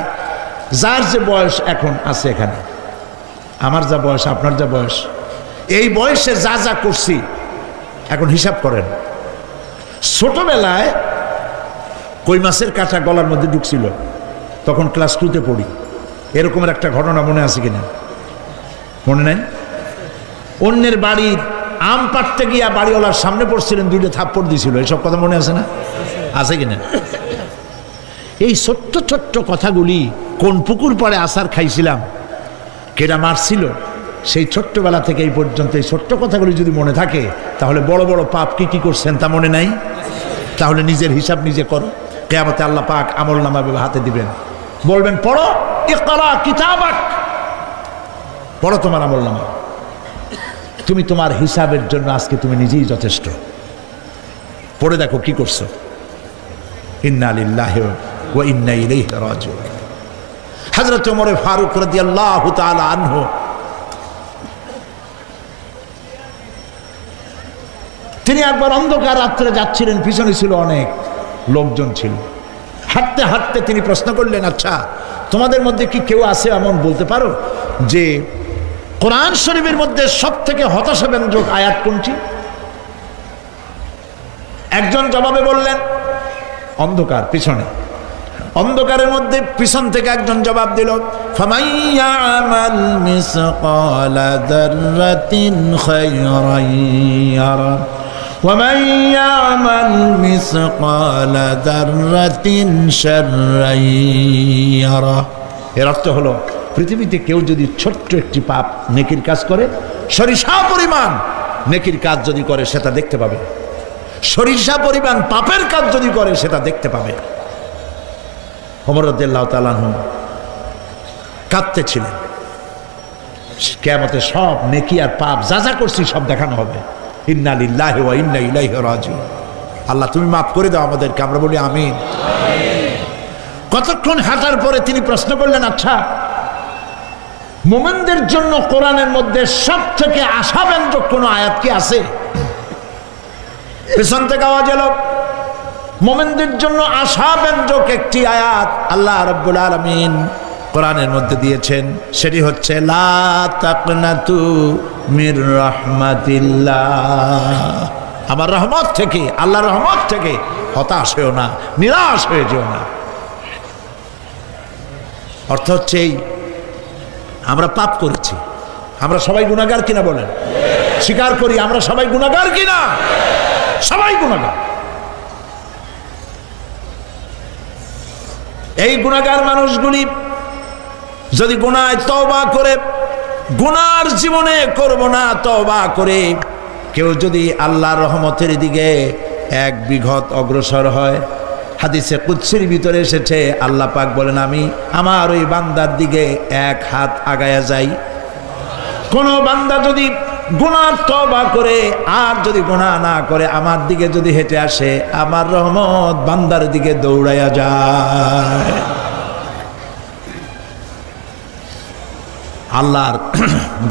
যার যে বয়স এখন আছে, এখানে আমার যা বয়স, আপনার যা বয়স, এই বয়সে যা যা করছি এখন হিসাব করেন। ছোটবেলায় কই মাছের কাঁটা গলার মধ্যে ঢুকছিল, তখন ক্লাস 2তে পড়ি। এরকমের একটা ঘটনা মনে আছে কিনা? মনে নেন? অন্যের বাড়ির আম পাড়তে গিয়া বাড়িওয়ালার সামনে পড়ছিলেন, 2টা থাপ্পড় দিয়েছিল, এইসব কথা মনে আছে না? আছে কিনা? এই ছোট্ট ছোট্ট কথাগুলি, কোন পুকুর পাড়ে আসার খাইছিলাম, কেডা মারছিল, সেই ছোট্টবেলা থেকে এই পর্যন্ত এই ছোট্ট কথাগুলি যদি মনে থাকে, তাহলে বড় বড় পাপ কি কি করছেন তা মনে নাই? তাহলে নিজের হিসাব নিজে করো। কিয়ামতে আল্লাহ পাক আমলনামা হাতে দিবেন, বলবেন পড়ো, ইকরা কিতাবাক, পড়ো তোমার আমলনামা। তুমি তোমার হিসাবের জন্য আজকে তুমি নিজেই যথেষ্ট। পড়ে দেখো কি করছো। ইন্না লিল্লাহি ওয়া ইন্না ইলাইহি রাজিউন। হযরত ওমর ফারুক রাদিয়াল্লাহু তাআলা আনহু তিনি একবার অন্ধকার রাত্রে যাচ্ছিলেন, পিছনে ছিল অনেক লোকজন ছিল। হাঁটতে হাঁটতে তিনি প্রশ্ন করলেন, আচ্ছা তোমাদের মধ্যে কি কেউ আছে এমন বলতে পারো যে কোরআন শরীফের মধ্যে সব থেকে হতাশাব্যঞ্জক আয়াত কোনটি? একজন জবাবে বললেন, অন্ধকার পিছনে, অন্ধকারের মধ্যে পিছন থেকে একজন জবাব দিল, ফামান ইয়ামাল মিসকালা যাররাতিন খায়রান ইয়ারা ওয়া মান ইয়ামাল মিসকালা যাররাতিন শাররান ইয়ারা। এর অর্থ হলো, পৃথিবীতে কেউ যদি ছোট্ট একটি পাপ নেকির কাজ করে, সরিষা পরিমাণ নেকির কাজ যদি করে সেটা দেখতে পাবে, সরিষা পরিমাণ পাপের কাজ যদি করে সেটা দেখতে পাবে। ওমর রাদিয়াল্লাহু তাআলা আনহু কাঁদতেছিলেন, কিয়ামতে সব নেকি আর পাপ যা যা করছি সব দেখানো হবে। ইন্না লিল্লাহি ওয়া ইন্না ইলাইহি রাজিউন। আল্লাহ তুমি মাফ করে দাও আমাদেরকে, আমরা বলি আমিন। কতক্ষণ হাঁটার পরে তিনি প্রশ্ন করলেন, আচ্ছা মুমিনদের জন্য কোরআনের মধ্যে সব থেকে আশাব্যঞ্জক কোন আয়াত কি আছে? পেছন থেকে আওয়াজ এলো, মুমিনদের জন্য আশাব্যঞ্জক একটি আয়াত আল্লাহ রাব্বুল আলামিন কোরআনের মধ্যে দিয়েছেন, সেটি হচ্ছে লা তাকনাতু মির রাহমাতিল্লাহ। আমার রহমত থেকে, আল্লাহর রহমত থেকে হতাশ হয়েও না, নিরাশ হয়ে যেও না। অর্থ হচ্ছে এই, আমরা পাপ করেছি, আমরা সবাই গুনাহগার কিনা বলেন? স্বীকার করি আমরা সবাই গুনাহগার কিনা? সবাই গুনাহগার। এই গুনাহগার মানুষগুলি যদি গুনায় তওবা করে, গুনার জীবনে করব না তওবা করে কেউ যদি আল্লাহর রহমতের দিকে এক বিঘত অগ্রসর হয়, হাদিসে কুদসির ভিতরে এসেছে আল্লাহ পাক বলেন, আমি আমার ওই বান্দার দিকে এক হাত আগায়া যাই। কোন বান্দা যদি গুনার তওবা করে আর যদি গুনাহ না করে আমার দিকে যদি হেঁটে আসে, আমার রহমত বান্দার দিকে দৌড়াইয়া যায়। আল্লাহর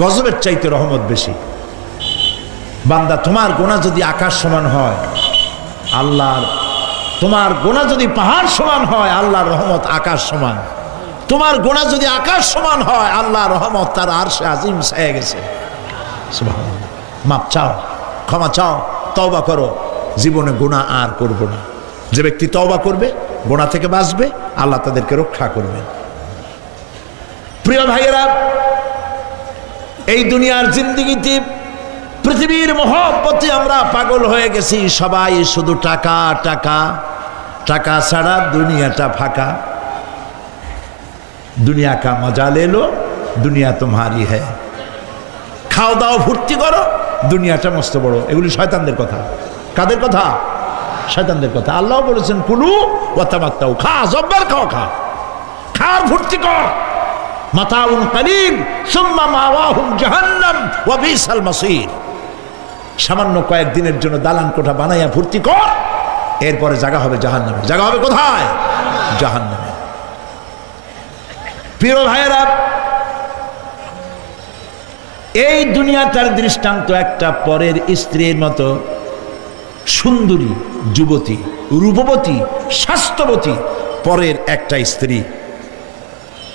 গজবের চাইতে রহমত বেশি। বান্দা তোমার গুনাহ যদি আকাশ সমান হয়, আল্লাহর, তোমার গুনাহ যদি পাহাড় সমান হয়, আল্লাহর রহমত আকাশ সমান। তোমার গুনাহ যদি আকাশ সমান হয়, আল্লাহর রহমত তার আরশে আজিম ছায়া গেছে। সুবহানাল্লাহ। মাপ চাও, ক্ষমা চাও, তওবা করো, জীবনে গুনাহ আর করব না। যে ব্যক্তি তওবা করবে, গুনাহ থেকে বাঁচবে, আল্লাহ তাদেরকে রক্ষা করবেন। প্রিয় ভাইয়েরা, এই দুনিয়ার জিন্দেগিতে পৃথিবীর মহব্বতে আমরা পাগল হয়ে গেছি। সবাই শুধু টাকা টাকা, টাকা ছাড়া দুনিয়াটা ফাঁকা। দুনিয়া কা মজা লে লো, দুনিয়া তোমারি হ্যায়। খাও দাও ফুর্তি করো, দুনিয়াটা মস্ত বড়। এগুলি শয়তানদের কথা। কাদের কথা? শয়তানদের কথা। আল্লাহ বলেছেন কুলু ওয়া তামাত্তাউ, খা, জব্বার খাও, খা, খার ফুর্তি কর। মাতাউন কালিল সুম্মা মাওয়াহুম জাহান্নাম ওয়া বিসাল মাসির। সামান্য কয়েকদিনের জন্য দালান কোঠা বানাইয়া ফুর্তি কর, এরপরে জায়গা হবে জাহান্নামে। জায়গা হবে কোথায়? জাহান্নামে। প্রিয় ভাইয়েরা, এই দুনিয়াটার দৃষ্টান্ত একটা পরের স্ত্রীর মতো সুন্দরী যুবতী, রূপবতী, স্বাস্থ্যবতী পরের একটা স্ত্রী।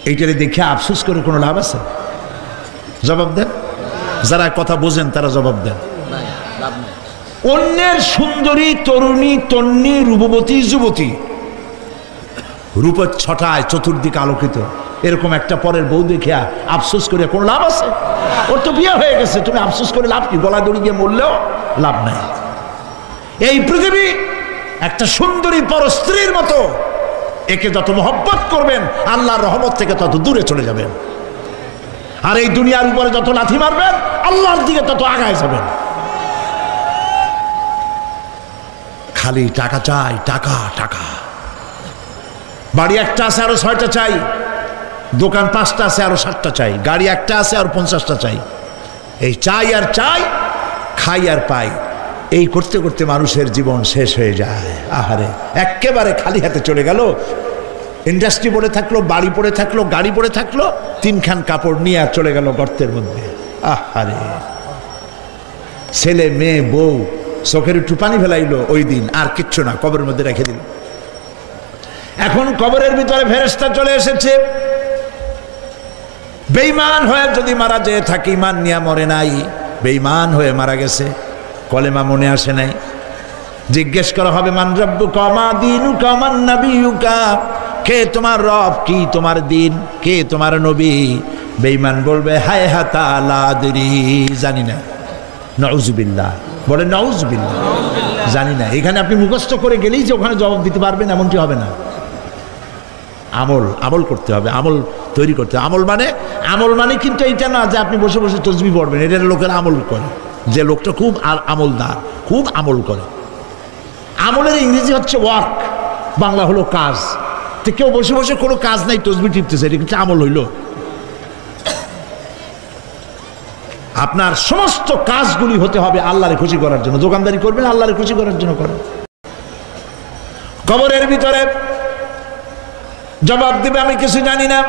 এইটারে দেখে আফসোস করে কোনো লাভ আছে? জবাব দেন। যারা কথা বোঝেন তারা জবাব দেন। অন্যের সুন্দরী তরুণী, তন্নী, রূপবতী যুবতী, রূপের ছটায় চতুর্দিকে আলোকিত, এরকম একটা পরের বউ দেখিয়া আফসোস করে কোনো লাভ আছে? ওর তো বিয়ে হয়ে গেছে, তুমি আফসোস করে লাভ কি? গলা দড়ি গিয়ে মরলেও লাভ নাই। এই পৃথিবী একটা সুন্দরী পর স্ত্রীর মতো, একে যত মহব্বত করবেন আল্লাহর রহমত থেকে তত দূরে চলে যাবেন। আর এই দুনিয়ার উপরে যত লাথি মারবেন আল্লাহর দিকে তত আগায় যাবেন। খালি টাকা চাই, টাকা টাকা। বাড়ি একটা আছে আরো 6টা চাই, দোকান 5টা আছে আরো 7টা চাই, গাড়ি একটা আছে আর 50টা চাই। এই চাই আর চাই, খাই আর পাই, এই করতে করতে মানুষের জীবন শেষ হয়ে যায়। আহারে, একেবারে খালি হাতে চলে গেল। ইন্ডাস্ট্রি পড়ে থাকলো, বাড়ি পড়ে থাকলো, গাড়ি পড়ে থাকলো, 3 খান কাপড় নিয়ে আর চলে গেল গর্তের মধ্যে। আহারে, ছেলে মেয়ে বউ চোখের একটু পানি ফেলাইলো ওই দিন, আর কিচ্ছু না, কবরের মধ্যে রেখে দিল। এখন কবরের ভিতরে ফেরেশতা চলে এসেছে। বেঈমান হয়ে যদি মারা যেয়ে থাকে, ঈমান নিয়ে মরে নাই, বেঈমান হয়ে মারা গেছে, কলেমা মনে আসে নাই, জিজ্ঞেস করা হবে মান রাব্বুকা মা দীনুকা মান নাবিয়ুকা, কে তোমার রব, কি তোমার দিন, কে তোমার নবী? বেঈমান বলবে হায় হাতা লা আদরি, জানি না। নাউযুবিল্লাহ, বলে নাউযুবিল্লাহ, জানি না। এখানে আপনি মুখস্থ করে গেলেই যে ওখানে জবাব দিতে পারবেন এমনটি হবে না। আমল করতে হবে, আমল তৈরি করতে হবে। আমল মানে কিন্তু এইটা না যে আপনি বসে বসে তসবিহ পড়বেন, এটা লোকের আমল করে, যে লোকটা খুব আমলদার, খুব আমল করে। আমলের ইংরেজি হচ্ছে ওয়ার্ক, বাংলা হলো কাজ। তো কেউ বসে বসে কোনো কাজ নাই, তসবিহ টিপতেছে, এটা কিন্তু আমল হইল? আপনার সমস্ত কাজগুলি হতে হবে আল্লাহরে খুশি করার জন্য। দোকানদারি করবেন আল্লাহরে খুশি করার জন্য করেন। কবরের ভিতরে জবাব দিবে আমি কিছু জানি না।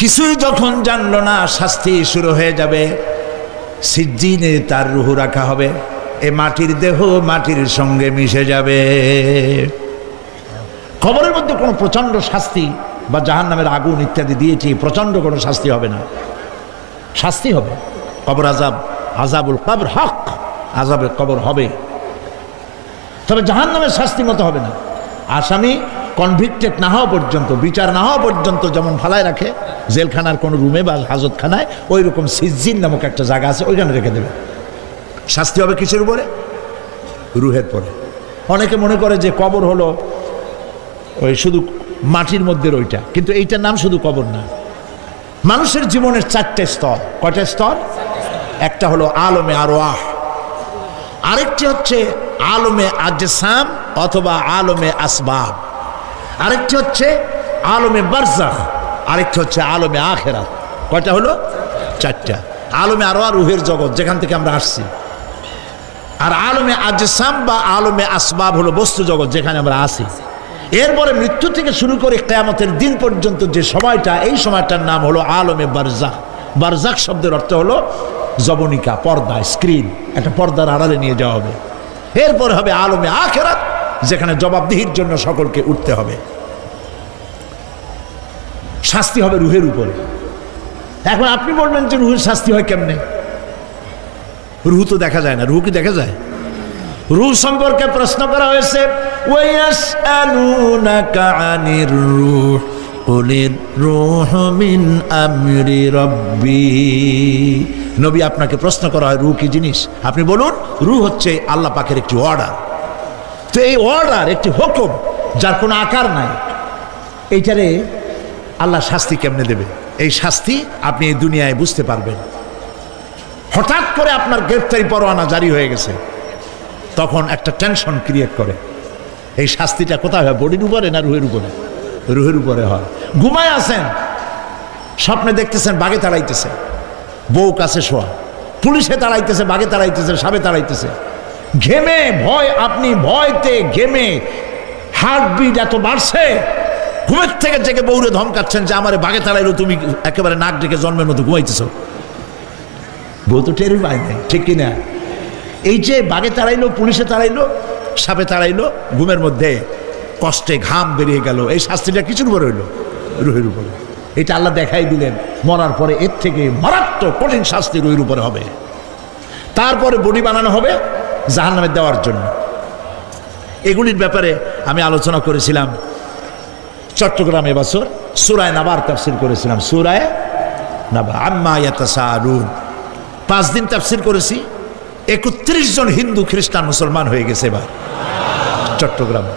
কিছুই যখন জানলো না, শাস্তি শুরু হয়ে যাবে। সিজ্জিনে তার রূহ রাখা হবে, এ মাটির দেহ মাটির সঙ্গে মিশে যাবে। কবরের মধ্যে কোনো প্রচন্ড শাস্তি বা জাহান্নামের আগুন ইত্যাদি দিয়েছি, প্রচন্ড কোনো শাস্তি হবে না। শাস্তি হবে কবর আযাব, আযাবুল কবর হক, আযাবের কবর হবে, তবে জাহান্নামের শাস্তি মতো হবে না। আসামি কনভিক্টেড না হওয়া পর্যন্ত, বিচার না হওয়া পর্যন্ত যেমন ফালায় রাখে জেলখানার কোনো রুমে বা হাজতখানায়, ওই রকম সিজ্জিন নামক একটা জায়গা আছে, ওইখানে রেখে দেবে। শাস্তি হবে কিসের উপরে? রুহের পরে। অনেকে মনে করে যে কবর হলো ওই শুধু মাটির মধ্যে ওইটা, কিন্তু এইটার নাম শুধু কবর না। মানুষের জীবনের 4টে স্তর। কয়টা স্তর? একটা হলো আলমে আরওয়াহ, আরেকটি হচ্ছে আলমে আজসাম অথবা আলমে আসবাব, আরেকটি হচ্ছে আলমে বারজাখ, আরেকটি হচ্ছে আলমে আখিরাত। কয়টা হলো? 4টা। আলমে আরওয়াহ রুহের জগৎ, যেখান থেকে আমরা আসছি। আর আলমে আজসাম বা আলমে আসবাব হলো বস্তু জগৎ, যেখানে আমরা আছি। এরপরে মৃত্যু থেকে শুরু করে কিয়ামতের দিন পর্যন্ত যে সময়টা, এই সময়টার নাম হলো আলমে বারজাখ। বারজাখ শব্দের অর্থ হলো জবনিকা, পর্দা, স্ক্রিন, একটা পর্দার আড়ালে নিয়ে যাওয়া হবে। এরপরে হবে আলমে আখিরাত, যেখানে জবাবদিহির জন্য সকলকে উঠতে হবে। শাস্তি হবে রুহের উপরে। এখন আপনি বলবেন যে রুহের শাস্তি হয় কেমনে? রুহ তো দেখা যায় না। রুহ কি দেখা যায়? রুহ সম্পর্কে প্রশ্ন করা হয়েছে, ওয়ায়াসআলুনাকা আনির রূহ কুলির রূহু মিন আমরি রাব্বি। নবী, আপনাকে প্রশ্ন করা হয় রূহ কি জিনিস, আপনি বলুন রূহ হচ্ছে আল্লাহ পাকের একটি অর্ডার। তো এই অর্ডার, একটি হুকুম, যার কোনো আকার নাই, এইটারে আল্লাহ শাস্তি কেমনে দেবে? এই শাস্তি আপনি এই দুনিয়ায় বুঝতে পারবেন। হঠাৎ করে আপনার গ্রেফতারি পরোয়ানা জারি হয়ে গেছে, তখন একটা টেনশন ক্রিয়েট করে। এই শাস্তিটা কোথায় হয়? বডির উপরে না রুহের উপরে? রুহের উপরে হয়। ঘুমায় আছেন, স্বপ্নে দেখতেছেন বাঘে তাড়াইতেছে, বউ কাছে শোয়া, পুলিশে তাড়াইতেছে, বাঘে তাড়াইতেছে, সাপে তাড়াইতেছে, ঘেমে ভয়, আপনি ভয়তে ঘেমে হার্টবিট এত বাড়ছে, ঘুমের থেকে জেগে বউরে ধমকাচ্ছেন যে আমারে বাঘে তাড়াইলো, তুমি একেবারে নাক ডেকে জন্মের মতো ঘুমাইতেছ। বউ তো টেরই পায় নাই, ঠিক কিনা? এই যে বাঘে তাড়াইলো, পুলিশে তাড়াইলো, সাপে তাড়াইলো, ঘুমের মধ্যে কষ্টে ঘাম বেরিয়ে গেল, এই শাস্তিটা কিছুর উপরে হইল? রুহের উপরে। এটা আল্লাহ দেখাই দিলেন, মরার পরে এর থেকে মারাত্মক কঠিন শাস্তি রুহের উপরে হবে। তারপরে বডি বানানো হবে জাহান্নামে দেওয়ার জন্য। এগুলির ব্যাপারে আমি আলোচনা করেছিলাম চট্টগ্রামে এবছর, সূরা নাবার তাফসীর করেছিলাম। সূরা নাবা, আম্মা ইয়াতাসাআলুন, 5 দিন তাফসীর করেছি। 31 জন হিন্দু খ্রিস্টান মুসলমান হয়ে গেছে এবার চট্টগ্রামে।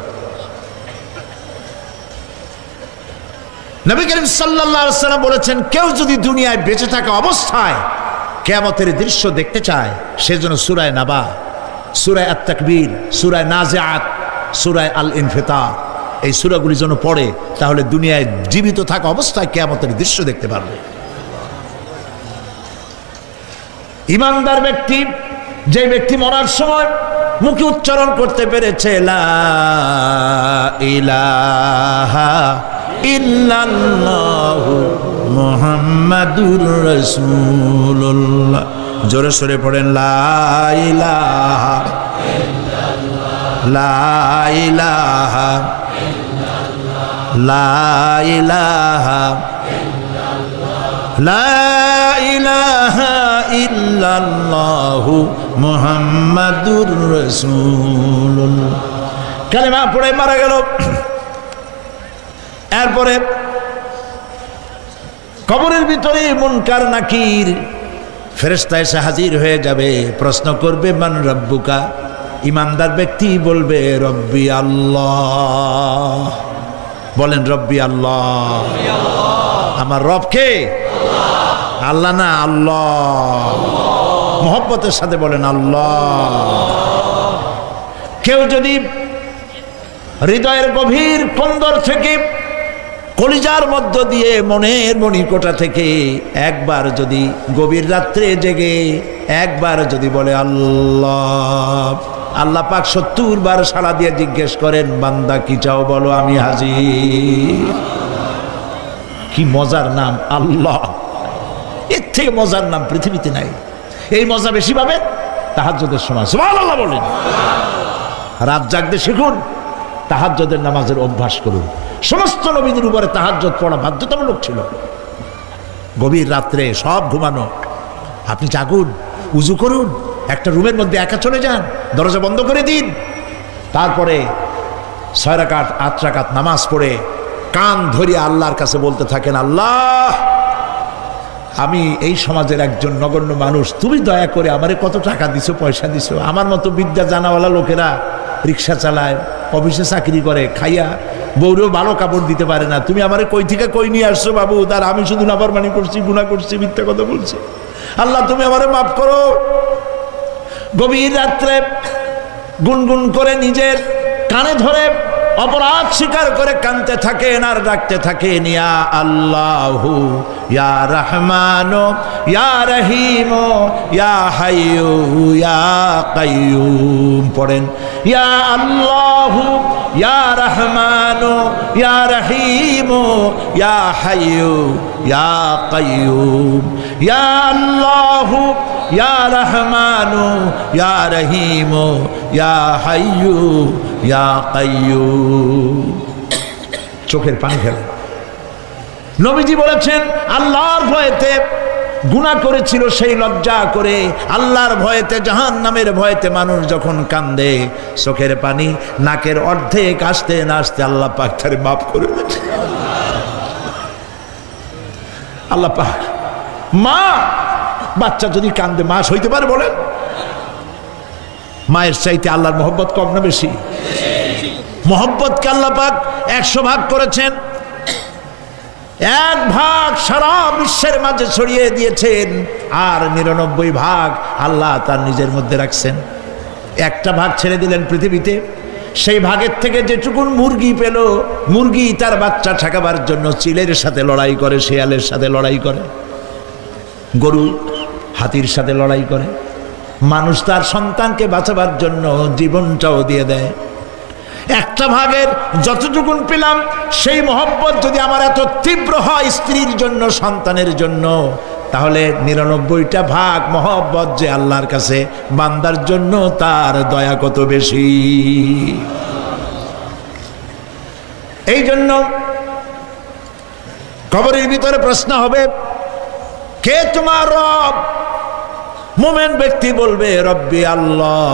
নবী করিম সাল্লাল্লাহু আলাইহি ওয়াসাল্লাম বলেছেন, কেউ যদি দুনিয়ায় বেঁচে থাকা অবস্থায় কিয়ামতের দৃশ্য দেখতে চায়, সেজন্য সূরা নাবা, সূরা আত-তাকবীর, সূরা নাজিআত, সূরা আল-ইনফিতার, এই সূরাগুলি যেন পড়ে, তাহলে দুনিয়ায় জীবিত থাকা অবস্থায় কিয়ামতের দৃশ্য দেখতে পারবে। ইমানদার ব্যক্তি, যে ব্যক্তি মরার সময় মুখে উচ্চারণ করতে পেরেছে লা ইলাহা ইল্লাল্লাহু মুহাম্মাদুর রাসূলুল্লাহ। জোরে সোরে পড়েন লা ইলাহা লা ইলাহা লা ইলাহা লা ইলাহা ইল্লাল্লাহু মুহাম্মাদুর রাসূলুল্লাহ। কালেমা পড়ে মারা গেল। এরপরে কবরের ভিতরে মুনকার নাকির ফেরেশতা এসে হাজির হয়ে যাবে, প্রশ্ন করবে মান রব্বুকা। ইমানদার ব্যক্তি বলবে রব্বি আল্লাহ। বলেন রব্বি আল্লাহ। আমার রব কে? আল্লাহ না, আল্লাহ। মোহব্বতের সাথে বলেন আল্লাহ। কেউ যদি হৃদয়ের গভীর কন্দর থেকে, কলিজার মধ্য দিয়ে, মনের মণিকোটা থেকে একবার যদি গভীর রাত্রে জেগে একবার যদি বলে আল্লাহ, আল্লাহ পাক ৭০ বার সাড়া দিয়ে জিজ্ঞেস করেন বান্দা কি চাও বলো, আমি হাজির। কি মজার নাম আল্লাহ! এর থেকে মজার নাম পৃথিবীতে নাই। এই মজা বেশি পাবেন তাহাজ্জুদের সময়। সুবহানাল্লাহ বলেন। রাত জাগতে শিখুন, তাহাজ্জুদের নামাজের অভ্যাস করুন। সমস্ত নবীদের উপরে তাহাজ্জুদ পড়া বাধ্যতামূলক ছিল। গভীর রাত্রে সব ঘুমানো, আপনি জাগুন, উজু করুন, একটা রুমের মধ্যে একা চলে যান, দরজা বন্ধ করে দিন, তারপরে ৬ রাকাত ৮ রাকাত নামাজ পড়ে কান ধরিয়ে আল্লাহর কাছে বলতে থাকেন আল্লাহ, আমি এই সমাজের একজন নগণ্য মানুষ, তুমি দয়া করে আমারে কত টাকা দিছো, পয়সা দিছো। আমার মতো বিদ্যা জানাওয়ালা লোকেরা রিক্সা চালায়, অফিসে চাকরি করে, খাইয়া বউরেও ভালো কাপড় দিতে পারে না। তুমি আমারে কই থেকে কই নিয়ে আসছো বাবু, তার আমি শুধু নাফরমানি করছি, গুনাহ করছি, মিথ্যা কথা বলছি। আল্লাহ তুমি আমারে মাফ করো। গভীর রাত্রে গুনগুন করে নিজের কানে ধরে অপরাধ স্বীকার করে কানতে থাকেন আর ডাকতে থাকেন ইয়া আল্লাহু ইয়া রহমানু ইয়া রহিমু ইয়া হাইয়ু ইয়া কাইয়ুম। পড়েন ইয়া আল্লাহু ইয়া রহমানু ইয়া রহিমু ইয়া হাইয়ু ইয়া কাইয়ুম। ইয়া আল্লাহু ইয়া রহমানু ইয়া রহিমু ইয়া হাইয়ু ইয়া কাইয়ুম। চোখের পানি ফেলে। নবীজি বলেছেন আল্লাহর ভয়েতে গুনাহ করেছিল, সেই লজ্জা করে আল্লাহর ভয়েতে, জাহান্নামের ভয়েতে মানুষ যখন কান্দে, চোখের পানি নাকের অর্ধেক আসতে না আসতে আল্লাহ পাক তারে মাফ করে দেন। আল্লাহ পাক, মা বাচ্চা যদি কান্দে মা সইতে পারে? বলেন, মায়ের চাইতে আল্লাহর মহব্বত কম না বেশি? মহব্বতকে আল্লাহ পাক ১০০ ভাগ করেছেন, ১ ভাগ সারা বিশ্বের মাঝে ছড়িয়ে দিয়েছেন, আর ৯৯ ভাগ আল্লাহ তার নিজের মধ্যে রাখছেন। একটা ভাগ ছেড়ে দিলেন পৃথিবীতে, সেই ভাগের থেকে যেটুকুন মুরগি পেল, মুরগি তার বাচ্চা ঠেকাবার জন্য চিলের সাথে লড়াই করে, শেয়ালের সাথে লড়াই করে, গরু হাতির সাথে লড়াই করে, মানুষ তার সন্তানকে বাঁচাবার জন্য জীবনটাও দিয়ে দেয়। একটা ভাগের যতটুকুন পেলাম, সেই মহব্বত যদি আমার এত তীব্র হয় স্ত্রীর জন্য, সন্তানের জন্য, তাহলে ৯৯টা ভাগ মহব্বত যে আল্লাহর কাছে বান্দার জন্য, তার দয়া কত বেশি। এই জন্য কবরের ভিতরে প্রশ্ন হবে, কে তোমার রব? মুমিন ব্যক্তি বলবে রব্বি আল্লাহ,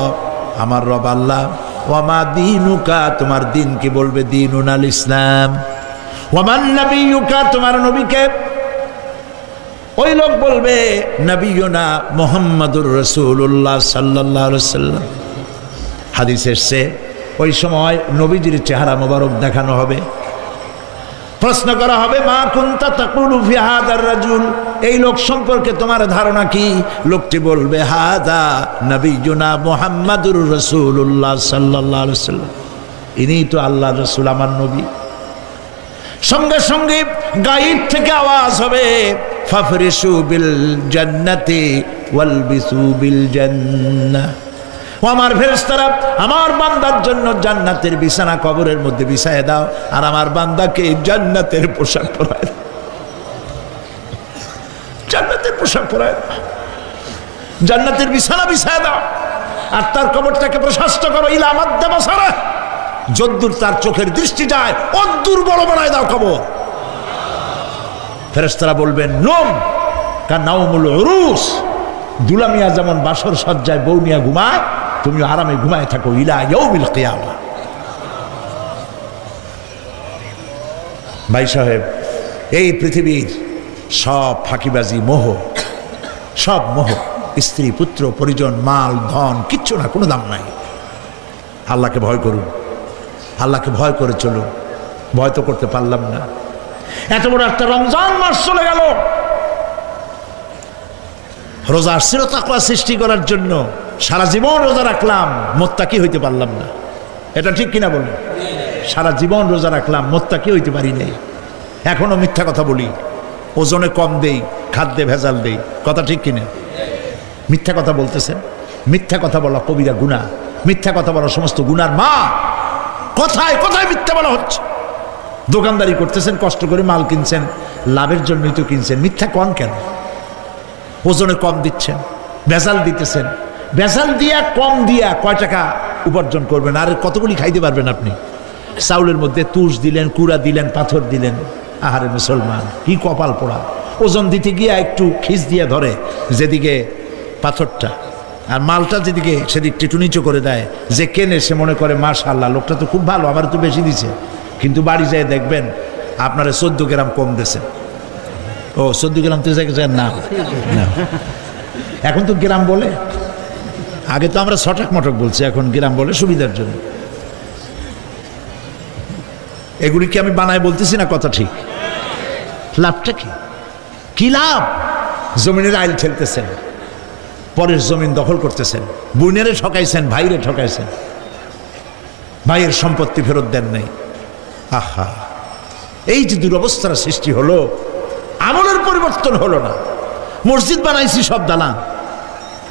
আমার রব আল্লাহ। ওয়ামা দীনুকা, তোমার দিন কি? বলবে দীনুন আল ইসলাম। ওয়ামান নবিয়ুকা, তোমার নবীকে? ওই লোক বলবে নবিয়ুনা মুহাম্মাদুর রাসূলুল্লাহ সাল্লাল্লাহু আলাইহি ওয়াসাল্লাম। হাদিস এসেছে ওই সময় নবীজির চেহারা মোবারক দেখানো হবে, প্রশ্ন করা হবে মা কুনতা তাকুলু ফি হাযার রাজুল, এই লোক সম্পর্কে তোমার ধারণা কি? লোকটি বলবে হাযা নবিয়ুনা মুহাম্মাদুর রাসূলুল্লাহ সাল্লাল্লাহু আলাইহি ওয়াসাল্লাম, ইনি তো আল্লাহর রাসূল, আমার নবী। সঙ্গে সঙ্গে গায়েব থেকে আওয়াজ হবে ফাফরিশু বিল জান্নাতি ওয়ালবিসু বিল জান্নাহ, ও আমার ফেরেশতারা, আমার বান্দার জন্য জান্নাতের বিছানা কবরের মধ্যে বিছায় দাও, আর আমার বান্দাকে জান্নাতের পোশাক পরায় দাও, জান্নাতের পোশাক পরায় দাও, জান্নাতের বিছানা বিছায় দাও, আর তার কবরটাকে প্রশস্ত করো। ইলা মাদ্দা বাসারা, যদ্দূর তার চোখের দৃষ্টি যায় অদ্দূর বড় বানায় দাও কবর। ফেরেশতারা বলবেন নোম কানাউমুল উরুস, দুলামিয়া যেমন বাসর সজ্জায় বউ নিয়া ঘুমায়, তুমি আরামে ঘুমায় থাকো ইলা ইয়াউমিল কিয়ামা। ভাই সাহেব, এই পৃথিবীর সব ফাঁকিবাজি, মোহ, সব মোহ, স্ত্রী পুত্র পরিজন মাল ধন কিচ্ছু না, কোনো দাম নাই। আল্লাহকে ভয় করুন, আল্লাহকে ভয় করে চলুন। ভয় তো করতে পারলাম না। এত বড় একটা রমজান মাস চলে গেল, রোজা আসছিল তাকওয়া সৃষ্টি করার জন্য, সারা জীবন রোজা রাখলাম, মুত্তাকি হইতে পারলাম না। এটা ঠিক কিনা বলুন? সারা জীবন রোজা রাখলাম, মুত্তাকি হইতে পারি নাই। এখনো মিথ্যা কথা বলি, ওজনে কম দেই, খাদ্যে ভেজাল দেই, কথা ঠিক কিনা? মিথ্যা কথা বলতেছেন। মিথ্যা কথা বলা কবিরা গুনাহ, মিথ্যা কথা বলা সমস্ত গুনার মা। কোথায় কোথায় মিথ্যা বলা হচ্ছে। দোকানদারি করতেছেন, কষ্ট করে মাল কিনছেন, লাভের জন্যই তো কিনছেন, মিথ্যা কন কেন? ওজনে কম দিচ্ছেন, ভেজাল দিতেছেন, ভেজাল দিয়া কম দিয়া কয় টাকা উপার্জন করবেন? আর কতগুলি খাইতে পারবেন আপনি? চাউলের মধ্যে তুষ দিলেন, কুড়া দিলেন, পাথর দিলেন। আহারে মুসলমান, কি কপাল পোড়া। ওজন দিতে গিয়া একটু খিস দিয়ে ধরে যেদিকে পাথরটা, আর মালটা যেদিকে সেদিক টিটু নিচু করে দেয়। যে কেনে সে মনে করে মাশাআল্লাহ, লোকটা তো খুব ভালো, আমার তো বেশি দিছে। কিন্তু বাড়ি যেয়ে দেখবেন আপনারা 14 গ্রাম কম দিয়েছে। ও 14 গ্রাম তো না, এখন তো গ্রাম বলে। আগে তো আমরা ছটাক মটক বলছি, এখন গ্রাম বলে সুবিধার জন্য। এগুলি কি আমি বানায় বলতেছি না? কথা ঠিক। লাভটা কি? কি লাভ? জমিনের আইল ঠেলতেছেন, পরের জমিন দখল করতেছেন, বোনেরে ঠকাইছেন, ভাইরে ঠকাইছেন, ভাইয়ের সম্পত্তি ফেরত দেন নাই। আহা, এই যে দুরবস্থার সৃষ্টি হলো, আমলের পরিবর্তন হলো না। মসজিদ বানাইছি সব দালান,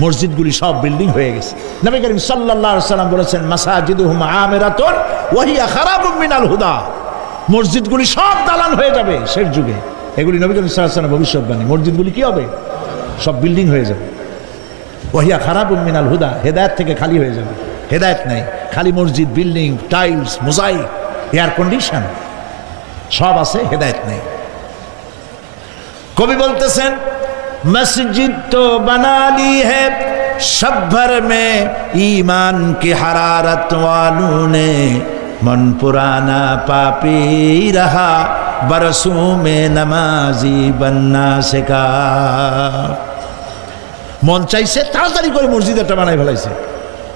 মসজিদগুলি সব বিল্ডিং হয়ে গেছে। নবী করিম সাল্লাল্লাহু আলাইহি ওয়াসাল্লাম বলেছেন মাসাজিদুহুম আমিরাতুন ওয়া হিয়া খারাবুম মিনাল হুদা। মসজিদগুলি সব দালান হয়ে যাবে শেষ যুগে। এগুলি নবী করিম সাল্লাল্লাহু আলাইহি ওয়াসাল্লামের ভবিষ্যৎবাণী। মসজিদগুলি কি হবে? সব বিল্ডিং হয়ে যাবে। ওয়া হিয়া খারাবুম মিনাল হুদা, হেদায়েত থেকে খালি হয়ে যাবে। হেদায়েত নাই, খালি মসজিদ, building, tiles, mosaic, air condition সব আছে, হেদায়েত নেই। কবি বলতেছেন मस्जिद तो बना ली है शब भर में ईमान की हरारत वालों ने, मन पुराना पापी रहा बरसों में नमाजी बनना सिखा। মন চাইছে তাড়াতাড়ি করে মসজিদ একটা বানাই ফেলাইছে,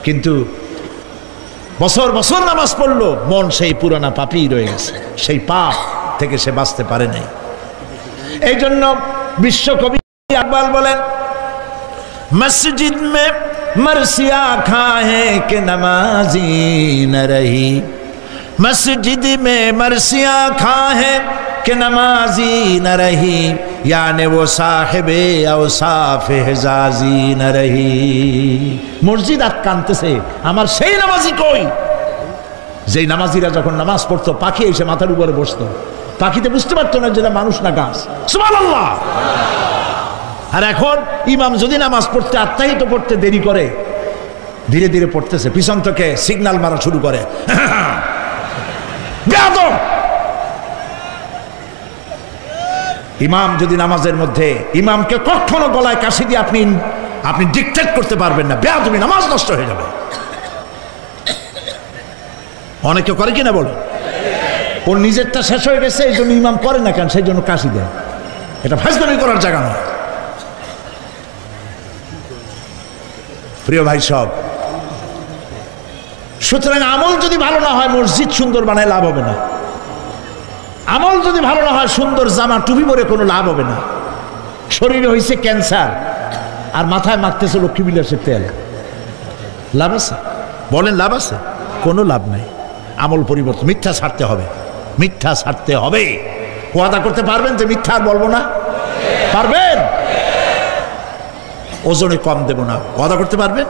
কিন্তু বছর বছর নামাজ পড়লো, মন সেই পুরানা পাপী রয়ে গেছে, সেই পাপ থেকে সে বাঁচতে পারে নাই। এই জন্য বিশ্বকবি इकबाल बोले मस्जिद में मरसिया खाए के नमाजी न रही, मस्जिद में मरसिया खाए के नमाजी न रही, यानी वो साहिबे औसाफ हिजाजी न रही। मस्जिद कानतेছে আমার সেই নামাজি কই, যেই নামাজিরা যখন নামাজ পড়তো পাখি এসে মাথার উপরে বসতো, পাখিতে বুঝতে পারতো না যেটা মানুষ না গাছ। সুবহানাল্লাহ। আর এখন ইমাম যদি নামাজ পড়তে আত্মাহিত পড়তে দেরি করে, ধীরে ধীরে পড়তেছে, পিছন থেকে সিগন্যাল মারা শুরু করে। ইমাম যদি নামাজের মধ্যে, ইমামকে কখনো গলায় কাশি দিয়ে আপনি ডিকটেট করতে পারবেন না, বেয়াদবি, নামাজ নষ্ট হয়ে যাবে। অনেকে করে কিনা বলো, ওর নিজেরটা শেষ হয়ে গেছে এই জন্য ইমাম করে না কেন, সেই জন্য কাশি দেয়। এটা ফাজলামি করার জায়গা নয়। প্রিয় ভাই সব, সুতরাং আমল যদি ভালো না হয় মসজিদ সুন্দর বানায় লাভ হবে না। আমল যদি ভালো না হয় সুন্দর জামা টুপি পরে কোনো লাভ হবে না। শরীরে হয়েছে ক্যান্সার আর মাথায় মাখতেছে লক্ষ্মী বিলাসের তেল, লাভ আছে? বলেন লাভ আছে? কোনো লাভ নাই। আমল পরিবর্তন, মিথ্যা ছাড়তে হবে, মিথ্যা ছাড়তে হবে। ওয়াদা করতে পারবেন যে মিথ্যা আর বলবো না? পারবেন? ওজনে কম দেব না, ওয়াদা করতে পারবেন?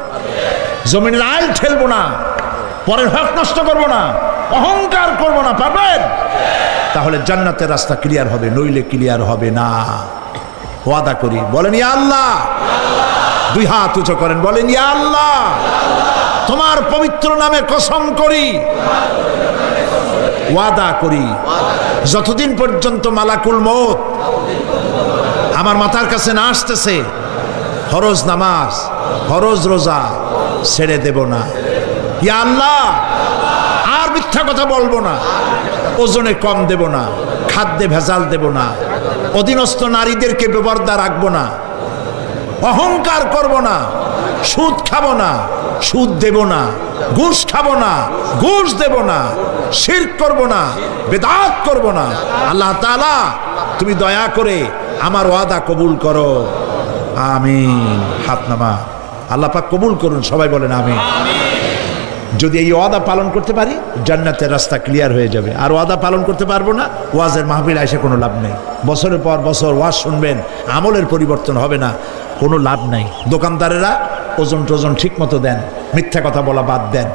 জমিনের আইল ঠেলবো না, পরের হক নষ্ট করবো না, অহংকার করবো না, পারবেন? তাহলে জান্নাতের রাস্তা ক্লিয়ার হবে, নইলে ক্লিয়ার হবে না। ওয়াদা করি, বলেন ইয়া আল্লাহ। দুই হাত উঁচু করেন, বলেন ইয়া আল্লাহ, তোমার পবিত্র নামে কসম করি, ওয়াদা করি, যতদিন পর্যন্ত মালাকুল মউত আমার মাথার কাছে না আসতেছে, ফরজ নামাজ, ফরজ রোজা ছেড়ে দেব না। ইয়া আল্লাহ, আর মিথ্যা কথা বলবো না, ওজনে কম দেব না, খাদ্যে ভেজাল দেব না, অধীনস্থ নারীদেরকে বেপরদা রাখবো না, অহংকার করব না, সুদ খাবো না, সুদ দেব না, ঘুষ খাবো না, ঘুষ দেব না, শিরক করব না, বেদাত করব না। আল্লাহ তাআলা তুমি দয়া করে আমার ওয়াদা কবুল করো, আমিন। হাত নামা। আল্লাহ পাক কবুল করুন, সবাই বলেন আমিন। যদি এই ওয়াদা পালন করতে পারি, জান্নাতের রাস্তা ক্লিয়ার হয়ে যাবে। আর ওয়াদা পালন করতে পারবো না, ওয়াজের মাহফিল এসে কোনো লাভ নেই। বছরের পর বছর ওয়াজ শুনবেন, আমলের পরিবর্তন হবে না, কোনো লাভ নাই। দোকানদারেরা ওজন টোজন ঠিক মতো দেন, মিথ্যা কথা বলা বাদ দেন,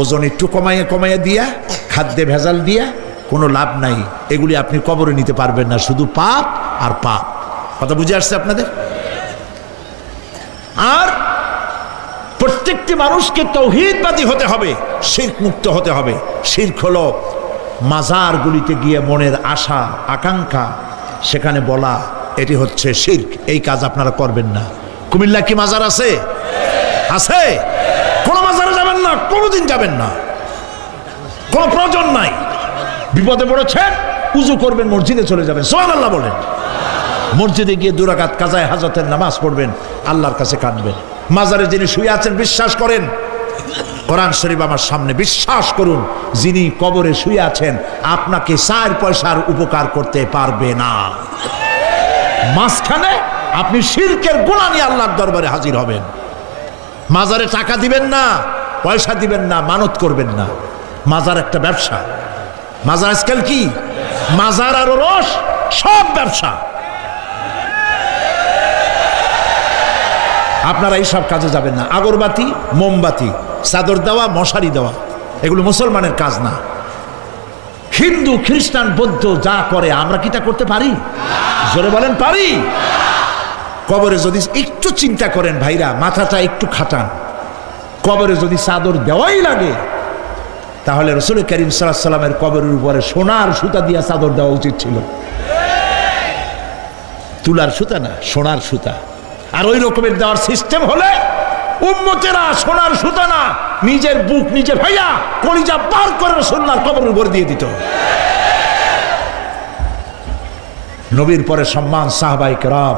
ওজন একটু কমাইয়ে কমাইয়ে দিয়া, খাদ্যে ভেজাল দিয়া কোনো লাভ নাই। এগুলি আপনি কবরে নিতে পারবেন না, শুধু পাপ আর পাপ। কথা বুঝে আসছে আপনাদের? আর প্রত্যেকটি মানুষকে তাওহীদবাদী হতে হবে, শিরক মুক্ত হতে হবে। শিরক হলো মাজারগুলিতে গিয়ে মনের আশা আকাঙ্ক্ষা সেখানে বলা, এটি হচ্ছে শিরক। এই কাজ আপনারা করবেন না। কুমিল্লা কি মাজার আছে? আছে? কোন মাজারে যাবেন না, কোনোদিন যাবেন না, কোনো প্রয়োজন নাই। বিপদে পড়েছেন, উযু করবেন, মসজিদে চলে যাবেন, সুবহানাল্লাহ বলেন। মসজিদে গিয়ে 2 রাকাত কাজায়ে হাজতের নামাজ পড়বেন, আল্লাহর কাছে কাঁদবেন। মাজারে যিনি শুয়ে আছেন বিশ্বাস করেন, কোরআন শরীফ আমার সামনে, বিশ্বাস করুন, যিনি কবরে শুয়ে আছেন আপনাকে 4 পয়সার উপকার করতে পারবে না। মাঝখানে আপনি শিরকের গুনাহ নিয়ে আল্লাহর দরবারে হাজির হবেন। মাজারে টাকা দিবেন না, পয়সা দিবেন না, মানত করবেন না। মাজার একটা ব্যবসা। মাজার আজকাল কি? মাজার আর রস সব ব্যবসা। আপনারা এই সব কাজে যাবেন না। আগরবাতি, মোমবাতি, চাদর দেওয়া, মশারি দেওয়া, এগুলো মুসলমানের কাজ না। হিন্দু, খ্রিস্টান, বৌদ্ধ যা করে আমরা কি তা করতে পারি? জোরে বলেন, পারি? কবরে যদি একটু চিন্তা করেন ভাইরা, মাথাটা একটু খাটান, কবরে যদি চাদর দেওয়াই লাগে, তাহলে রাসূল করিম সাল্লাল্লাহু আলাইহি ওয়াসাল্লামের কবরের উপরে সোনার সুতা দিয়ে চাদর দেওয়া উচিত ছিল। তুলার সুতা না, সোনার সুতা। আর ওই রকমের দেওয়ার সিস্টেম হলে উম্মতেরা সোনার সুতা না, নিজের বুক নিজে ভাইয়া কলিজা পার করে রাসূলুল্লাহর কবরের উপর দিয়ে দিত। নবীর পরে সম্মান সাহাবায়ে কেরাম।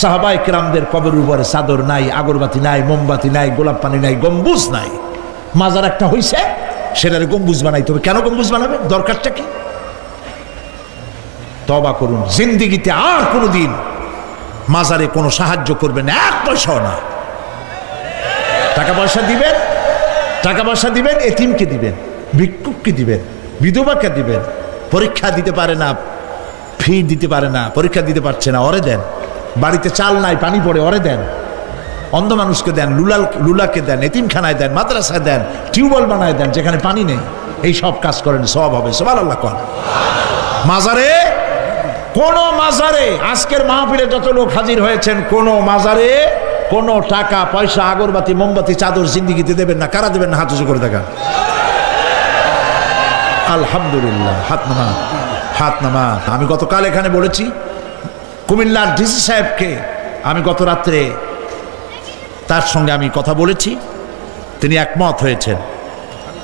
সাহাবায়ে কেরামদের কবরের উপরে চাদর নাই, আগরবাতি নাই, মোমবাতি নাই, গোলাপ পানি নাই, গম্বুজ নাই। মাজার একটা হইছে, সেটারে গম্বুজ বানাইতে হবে। কেন গম্বুজ বানাবে? দরকারটা কি? তওবা করুন, জিন্দেগিতে আর কোনোদিন মাজারে কোনো সাহায্য করবেন, 1 পয়সাও না। টাকা পয়সা দিবেন, টাকা পয়সা দিবেন, এতিমকে দিবেন, ভিক্ষুককে দিবেন, বিধবাকে দিবেন। পরীক্ষা দিতে পারে না, ফি দিতে পারে না, পরীক্ষা দিতে পারছে না, ওরে দেন। বাড়িতে চাল নাই, পানি পড়ে, ওরে দেন। অন্ধ মানুষকে দেন, লুলাকে দেন, এতিমখানায় দেন, মাদ্রাসায় দেন, টিউবওয়েল বানায় দেন যেখানে পানি নেই। এই সব কাজ করেন, সওয়াব হবে। সুবহানাল্লাহ কর। মাজারে, কোন মাজারে, আজকের মাহফিলে যত লোক হাজির হয়েছেন, কোন মাজারে কোন টাকা পয়সা, আগরবাতি, মোমবাতি, চাদর জিন্দেগিতে দেবেন না। কারা দেবেন না? হাত উঁচু করে দেখান। আলহামদুলিল্লাহ। হাত নামা, হাত নামা। আমি গতকাল এখানে বলেছি, কুমিল্লার ডিসি সাহেবকে আমি গত রাত্রে তার সঙ্গে আমি কথা বলেছি, তিনি একমত হয়েছেন।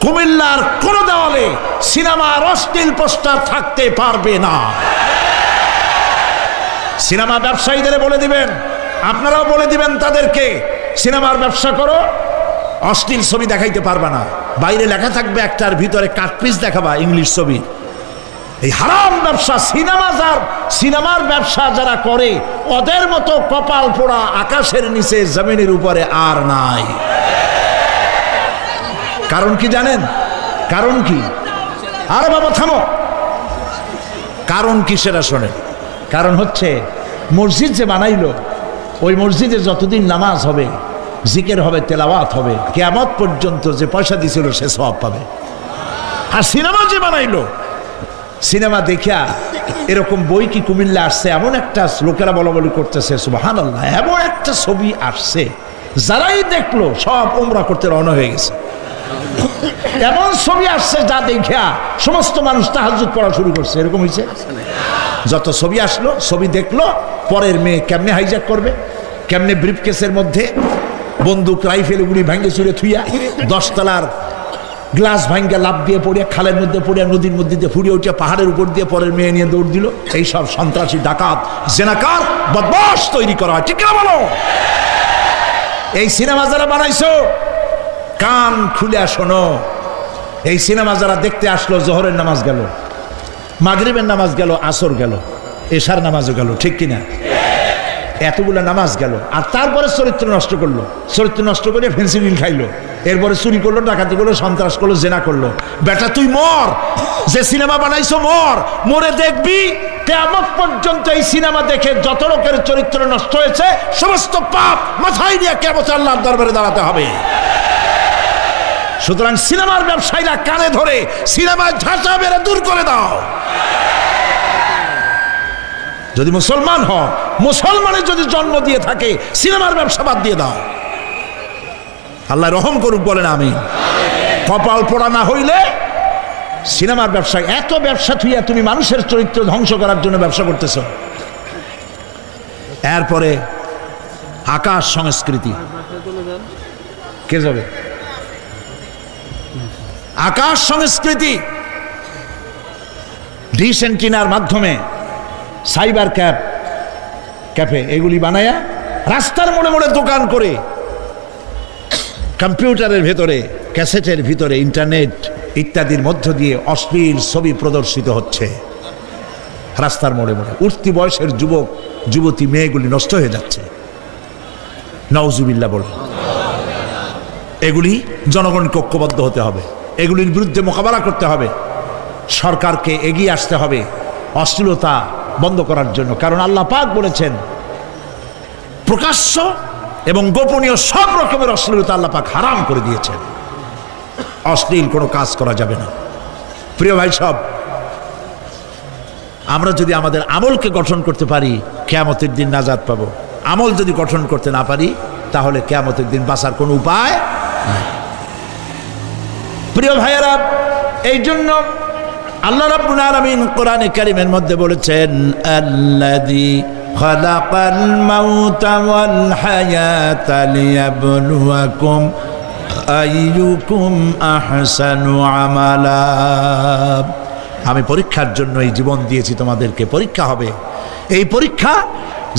কুমিল্লার কোন দেওয়ালে সিনেমার অশ্লীল পোস্টার থাকতে পারবে না। সিনেমা ব্যবসায়ীদের বলে দিবেন, আপনারাও বলে দিবেন তাদেরকে, সিনেমার ব্যবসা করো, অশ্লীল ছবি দেখাইতে পারবে না। বাইরে লেখা থাকবে একটার, ভিতরে কাটপিস দেখাবা ইংলিশ ছবি। এই হারাম ব্যবসা, সিনেমার ব্যবসা যারা করে, ওদের মতো কপাল পোড়া আকাশের নিচে জমিনের উপরে আর নাই। কারণ কি জানেন? কারণ কি? আরে বাবা থামো। কারণ কি সেটা শোনেন। কারণ হচ্ছে, মসজিদ যে বানাইলো, ওই মসজিদে যতদিন নামাজ হবে জিকির হবে, তেলাওয়াত হবে, কিয়ামত পর্যন্ত যে পয়সা দিছিল সে সওয়াব পাবে। আর সিনেমা যে বানাইলো, সিনেমা দেখিয়া এরকম বই কি কুমিল্লা আসছে, এমন একটা লোকেরা বলা বলি করতেছে সুবহানাল্লাহ, এমন একটা ছবি আসছে যারাই দেখলো সব উমরা করতে রওনা হয়ে গেছে। এমন ছবি আসছে যা দেখিয়া সমস্ত মানুষ তাহাজ্জুদ পড়া শুরু করছে। এরকম হয়েছে, যত ছবি আসলো, ছবি দেখলো, পরের মেয়ে কেমনে হাইজ্যাক করবে, কেমনে ব্রিফকেসের মধ্যে বন্দুক রাইফেল গুলি ভাঙ্গে চুরে থুইয়া 10 তলার গ্লাস ভাঙ্গা লাভ দিয়ে পড়িয়া খালের মধ্যে পড়িয়া নদীর মধ্যে দিয়ে ফুড়িয়ে উঠিয়া পাহাড়ের উপর দিয়ে পরের মেয়ে নিয়ে দৌড় দিল। এইসব সন্ত্রাসী, ডাকাত, জেনাকার, বদমাশ তৈরি করা হয়, ঠিক না বলো? এই সিনেমা যারা বানাইছো কান খুলে শোনো, এই সিনেমা যারা দেখতে আসলো, জোহরের নামাজ গেল, মাগরিবের নামাজ গেল, আসর গেল, এশার নামাজও গেল, ঠিক কিনা? এতগুলো নামাজ গেল, আর তারপরে চরিত্র নষ্ট করলো, চরিত্র নষ্ট করে ফেন্সিডিল খাইলো, এরপরে চুরি করলো, ডাকাতি করলো, সন্ত্রাস করলো, জেনা করলো। বেটা তুই মর, যে সিনেমা বানাইছো মর, মরে দেখবি কিয়ামত পর্যন্ত এই সিনেমা দেখে যত লোকের চরিত্র নষ্ট হয়েছে সমস্ত পাপ মাথায় নিয়ে কিয়ামতে আল্লাহর দরবারে দাঁড়াতে হবে। সুতরাং সিনেমার ব্যবসায়ীরা কানে ধরে সিনেমায় ঝাঁচা মেরে দূর করে দাও। যদি মুসলমান হও, মুসলমানের যদি জন্ম দিয়ে থাকে, সিনেমার ব্যবসা বাদ দিয়ে দাও। আল্লাহ রহম করুক, বলেন আমিন। কপাল পোড়া না হইলে সিনেমার ব্যবসা, এত ব্যবসা থুইয়া তুমি মানুষের চরিত্র ধ্বংস করার জন্য ব্যবসা করতেছ। এরপরে আকাশ সংস্কৃতি, কে যাবে? আকাশ সংস্কৃতি ডিশ এন্টিনার মাধ্যমে, সাইবার ক্যাফে এগুলি বানায়া রাস্তার মোড়ে মোড়ে দোকান করে, কম্পিউটারের ভেতরে, ক্যাসেটের ভিতরে, ইন্টারনেট ইত্যাদির মধ্য দিয়ে অশ্লীল ছবি প্রদর্শিত হচ্ছে রাস্তার মোড়ে মোড়ে। উঠতি বয়সের যুবক যুবতী মেয়েগুলি নষ্ট হয়ে যাচ্ছে, নাউজুবিল্লাহ বলে। এগুলি জনগণকে ঐক্যবদ্ধ হতে হবে, এগুলির বিরুদ্ধে মোকাবেলা করতে হবে, সরকারকে এগিয়ে আসতে হবে অশ্লীলতা বন্ধ করার জন্য। কারণ আল্লাহ পাক বলেছেন প্রকাশ্য এবং গোপনীয় সব রকমের অশ্লীলতা আল্লাহ পাক হারাম করে দিয়েছেন। অশ্লীল কোনো কাজ করা যাবে না। প্রিয় ভাই সব, আমরা যদি আমাদের আমলকে গঠন করতে পারি কিয়ামতের দিন নাজাত পাবো। আমল যদি গঠন করতে না পারি তাহলে কিয়ামতের দিন বাঁচার কোনো উপায় নাই। প্রিয় ভাইয়েরা, এই জন্য আল্লাহ রাব্বুল আলামিন কোরআনে কারীমের মধ্যে বলেছেন, আল্লাযী খালাকাল মাউতা ওয়াল হায়াতা লিয়াবলুয়াকুম আইয়ুকুম আহসানু আমালা। আমি পরীক্ষার জন্য এই জীবন দিয়েছি তোমাদেরকে, পরীক্ষা হবে। এই পরীক্ষা,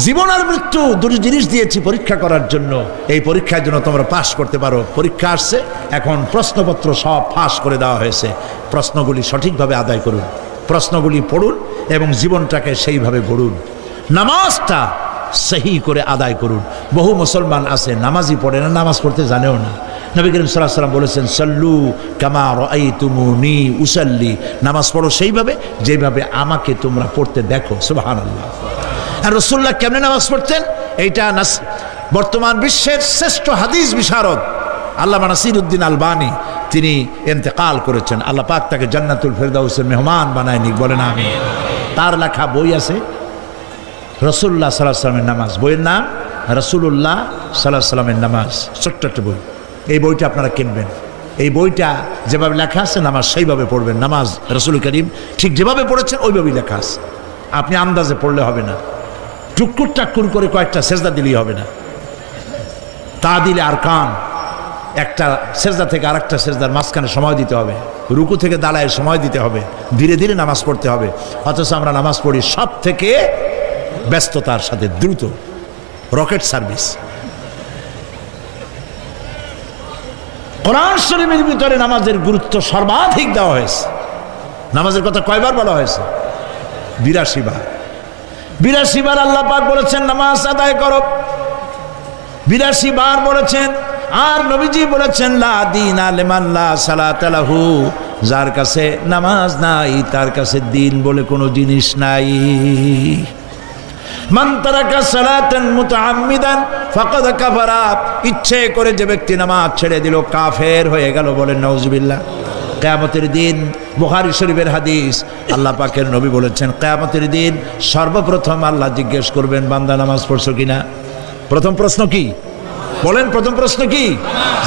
জীবন আর মৃত্যু দুটি জিনিস দিয়েছি পরীক্ষা করার জন্য। এই পরীক্ষার জন্য তোমরা পাস করতে পারো। পরীক্ষা আসছে, এখন প্রশ্নপত্র সব ফাঁস করে দেওয়া হয়েছে। প্রশ্নগুলি সঠিকভাবে আদায় করুন, প্রশ্নগুলি পড়ুন এবং জীবনটাকে সেইভাবে গড়ুন। নামাজটা সহি করে আদায় করুন। বহু মুসলমান আছে নামাজই পড়ে না, নামাজ পড়তে জানেও না। নবী করিম সাল্লাল্লাহু আলাইহি ওয়াসাল্লাম বলেছেন, সাল্লু কামা রাআইতুমুনি উসাল্লি, নামাজ পড়ো সেইভাবে যেভাবে আমাকে তোমরা পড়তে দেখো। সুবহানাল্লাহ। আর রাসূলুল্লাহ কেমনে নামাজ পড়তেন? এইটা বর্তমান বিশ্বের শ্রেষ্ঠ হাদিস বিশারদ আল্লামা নাসিরউদ্দিন আলবানী, তিনি ইন্তেকাল করেছেন। আল্লাহ পাক তাকে জান্নাতুল ফেরদাউসের মেহমান বানায় নিক, বলেন আমিন। তার লেখা বই আছে রাসূলুল্লাহ সাল্লাল্লাহু আলাইহি ওয়াসাল্লামের নামাজ। বইয়ের নাম রাসূলুল্লাহ সাল্লাল্লাহু আলাইহি ওয়াসাল্লামের নামাজ। ছোট্ট একটা বই। এই বইটা আপনারা কিনবেন। এই বইটা যেভাবে লেখা আছে নামাজ সেইভাবে পড়বেন। নামাজ রাসূল করিম ঠিক যেভাবে পড়েছেন ওইভাবেই লেখা আছে। আপনি আন্দাজে পড়লে হবে না, টুকুর টাক্কুর করে কয়েকটা সেজদা দিলেই হবে না। তা দিলে আর কান, একটা সেজদা থেকে আর একটা সেজদার মাঝখানে সময় দিতে হবে, রুকু থেকে দাঁড়ায় সময় দিতে হবে, ধীরে ধীরে নামাজ পড়তে হবে। অথচ আমরা নামাজ পড়ি সব থেকে ব্যস্ততার সাথে, দ্রুত, রকেট সার্ভিস। কোরআন শরীফের ভিতরে নামাজের গুরুত্ব সর্বাধিক দেওয়া হয়েছে। নামাজের কথা কয়বার বলা হয়েছে? 82 বার। 82 বার আল্লাহ পাক বলেছেন নামাজ আদায় করো, 82 বার বলেছেন। আর নবীজি বলেছেন, লা দীনা লিমান লা সালাতা লাহু, যার কাছে নামাজ নাই তার কাছে দিন বলে কোনো জিনিস নাই। মান তারাকা সালাতান মুতাআম্মিদান ফাকাদ কাফারা, ইচ্ছে করে যে ব্যক্তি নামাজ ছেড়ে দিল কাফের হয়ে গেল। বলেন নাউজুবিল্লাহ। কিয়ামতের দিন, বুখারী শরীফের হাদিস, আল্লাহ পাকের নবী বলেছেন কিয়ামতের দিন সর্বপ্রথম আল্লাহ জিজ্ঞেস করবেন বান্দা নামাজ পড়ছো কিনা। প্রথম প্রশ্ন কি বলেন? প্রথম প্রশ্ন কি?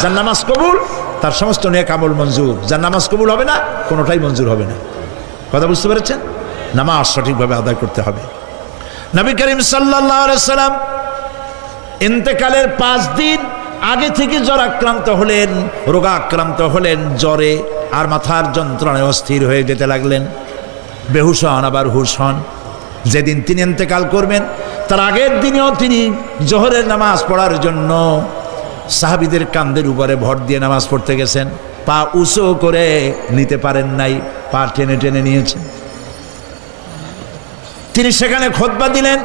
যার নামাজ কবুল তার সমস্ত নেক আমল মঞ্জুর, যার নামাজ কবুল হবে না কোনোটাই মঞ্জুর হবে না। কথা বুঝতে পেরেছেন? নামাজ সঠিকভাবে আদায় করতে হবে। নবী করিম সাল্লাল্লাহু আলাইহি সাল্লাম ইন্তেকালের 5 দিন আগে থেকে জ্বরাক্রান্ত হলেন, রোগাক্রান্ত হলেন, জ্বরে আর মাথার যন্ত্রণায় অস্থির হয়ে যেতে লাগলেন। বেহুশ হন, আবার হুশ হন। যেদিন তিনি ইন্তেকাল করবেন তার আগের দিনেও তিনি জোহরের নামাজ পড়ার জন্য সাহাবীদের কাঁধের উপরে ভর দিয়ে নামাজ পড়তে গেছেন। পা উঁচু করে নিতে পারেন নাই, পা টেনে টেনে নিয়েছেন। তিনি সেখানে খুতবা দিলেন,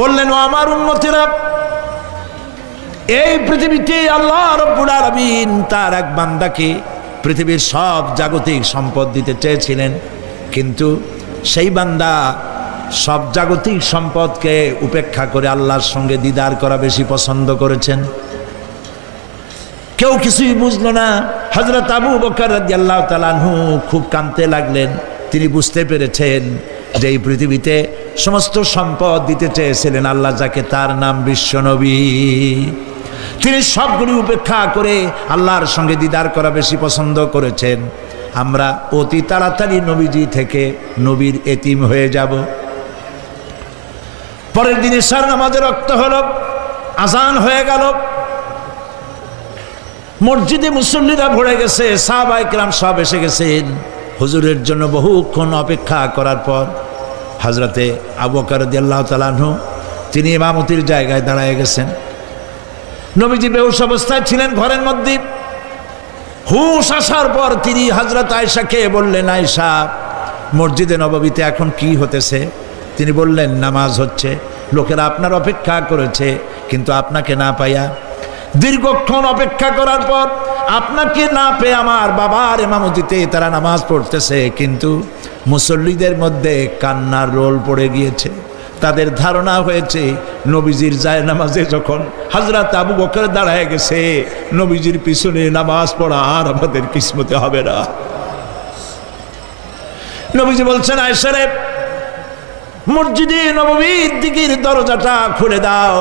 বললেন, ও আমার উম্মতেরা, এই পৃথিবীতে আল্লাহ রাব্বুল আলামিন তার এক বান্দাকে পৃথিবীর সব জাগতিক সম্পদ দিতে চেয়েছিলেন, কিন্তু সেই বান্দা সব জাগতিক সম্পদকে উপেক্ষা করে আল্লাহর সঙ্গে দিদার করা বেশি পছন্দ করেছেন। কেউ কিছুই বুঝলো না। হযরত আবু বকর রাদিয়াল্লাহু তাআলা আনহু খুব কাঁদতে লাগলেন। তিনি বুঝতে পেরেছেন যে এই পৃথিবীতে সমস্ত সম্পদ দিতে চেয়েছিলেন আল্লাহ যাকে, তার নাম বিশ্বনবী। তিনি সবগুলি উপেক্ষা করে আল্লাহর সঙ্গে দিদার করা বেশি পছন্দ করেছেন। আমরা অতি তাড়াতাড়ি নবীজি থেকে নবীর এতিম হয়ে যাব। পরের দিন ইশার নামাজের রক্ত হলো, আজান হয়ে গেল, মসজিদে মুসল্লিরা ভরে গেছে, সাহাবায়ে কেরাম সব এসে গেছেন। হুজুরের জন্য বহুক্ষণ অপেক্ষা করার পর হযরতে আবু বকর রাদিয়াল্লাহু তাআলা আনহু তিনি ইমামতির জায়গায় দাঁড়ায় গেছেন। নবীজি বেহুশ অবস্থায় ছিলেন ঘরের মধ্যে। হুশ আসার পর তিনি হযরত আয়েশাকে বললেন, আয়েশা, মসজিদে নববীতে এখন কি হতেছে? তিনি বললেন, নামাজ হচ্ছে। লোকেরা আপনার অপেক্ষা করেছে, কিন্তু আপনাকে না পাইয়া দীর্ঘক্ষণ অপেক্ষা করার পর আপনাকে না পেয়ে আমার বাবার ইমামতিতে তারা নামাজ পড়তেছে, কিন্তু মুসল্লিদের মধ্যে কান্নার রোল পড়ে গিয়েছে। তাদের ধারণা হয়েছে নবীজির জায়নামাজে যখন হযরত আবু বকর দাঁড়ায় গেছে, নবীজির পিছনে নামাজ পড়া আর আমাদের কিসমতে হবে না। নবীজি বলছেন, আয়েশা রে, মসজিদে নববীর দিকের দরজাটা খুলে দাও,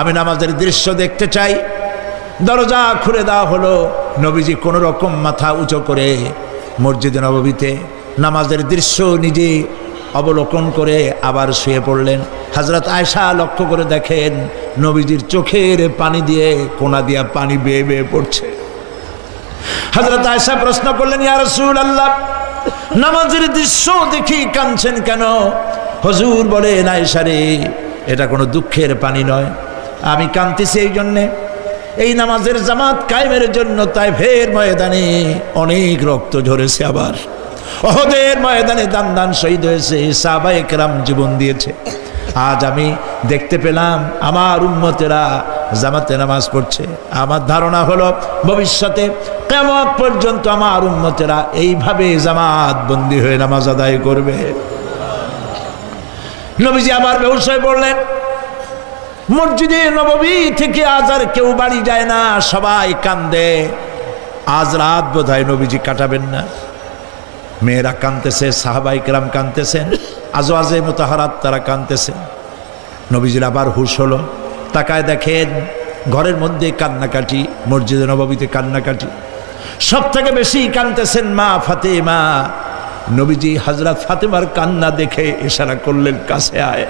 আমি নামাজের দৃশ্য দেখতে চাই। দরজা খুলে দেওয়া হলো। নবীজি কোনো রকম মাথা উঁচু করে মসজিদে নববীতে নামাজের দৃশ্য নিজে অবলোকন করে আবার শুয়ে পড়লেন। হযরত আয়েশা লক্ষ্য করে দেখেন নবীজির চোখের পানি দিয়ে কোনা দিয়া পানি বেয়ে বেয়ে পড়ছে। হযরত আয়েশা প্রশ্ন করলেন, ইয়া রাসূলুল্লাহ, নামাজের দৃশ্য দেখি কাঁদছেন কেন? হুজুর বলেন, আয়েশা রে, এটা কোনো দুঃখের পানি নয়, আমি কাঁদতেছি এই জন্যে, এই নামাজের জামাত কায়েমের জন্য তায়েফের ময়দানে অনেক রক্ত ঝরেছে, আবার উহুদের ময়দানে দান দান শহীদ হয়েছে, সাহাবায়ে কেরাম জীবন দিয়েছে। আজ আমি দেখতে পেলাম আমার উম্মতেরা জামাতে নামাজ পড়ছে। আমার ধারণা হলো ভবিষ্যতে কিয়ামত পর্যন্ত আমার উম্মতেরা এইভাবে জামাত বন্দী হয়ে নামাজ আদায় করবে। নবীজি আবার বেহুশ হয়ে পড়লেন। মসজিদে নববী থেকে আজ আর কেউ বাড়ি যায় না, সবাই কান্দে। আজ রাত বোধহয় নবীজি কাটাবেন না। মেয়েরা কাঁদতেছে, সাহাবায়ে কেরাম কাঁদতেছেন, আজওয়াজে মুতাহারাত তারা কাঁদতেছেন। নবীজির আবার হুশ হলো, তাকায় দেখেন ঘরের মধ্যে কান্নাকাটি, মসজিদে নববীতে কান্নাকাটি। সব থেকে বেশি কাঁদতেছেন মা ফাতেমা। নবীজি হযরত ফাতেমার কান্না দেখে ইশারা করলেন, কাছে আয়।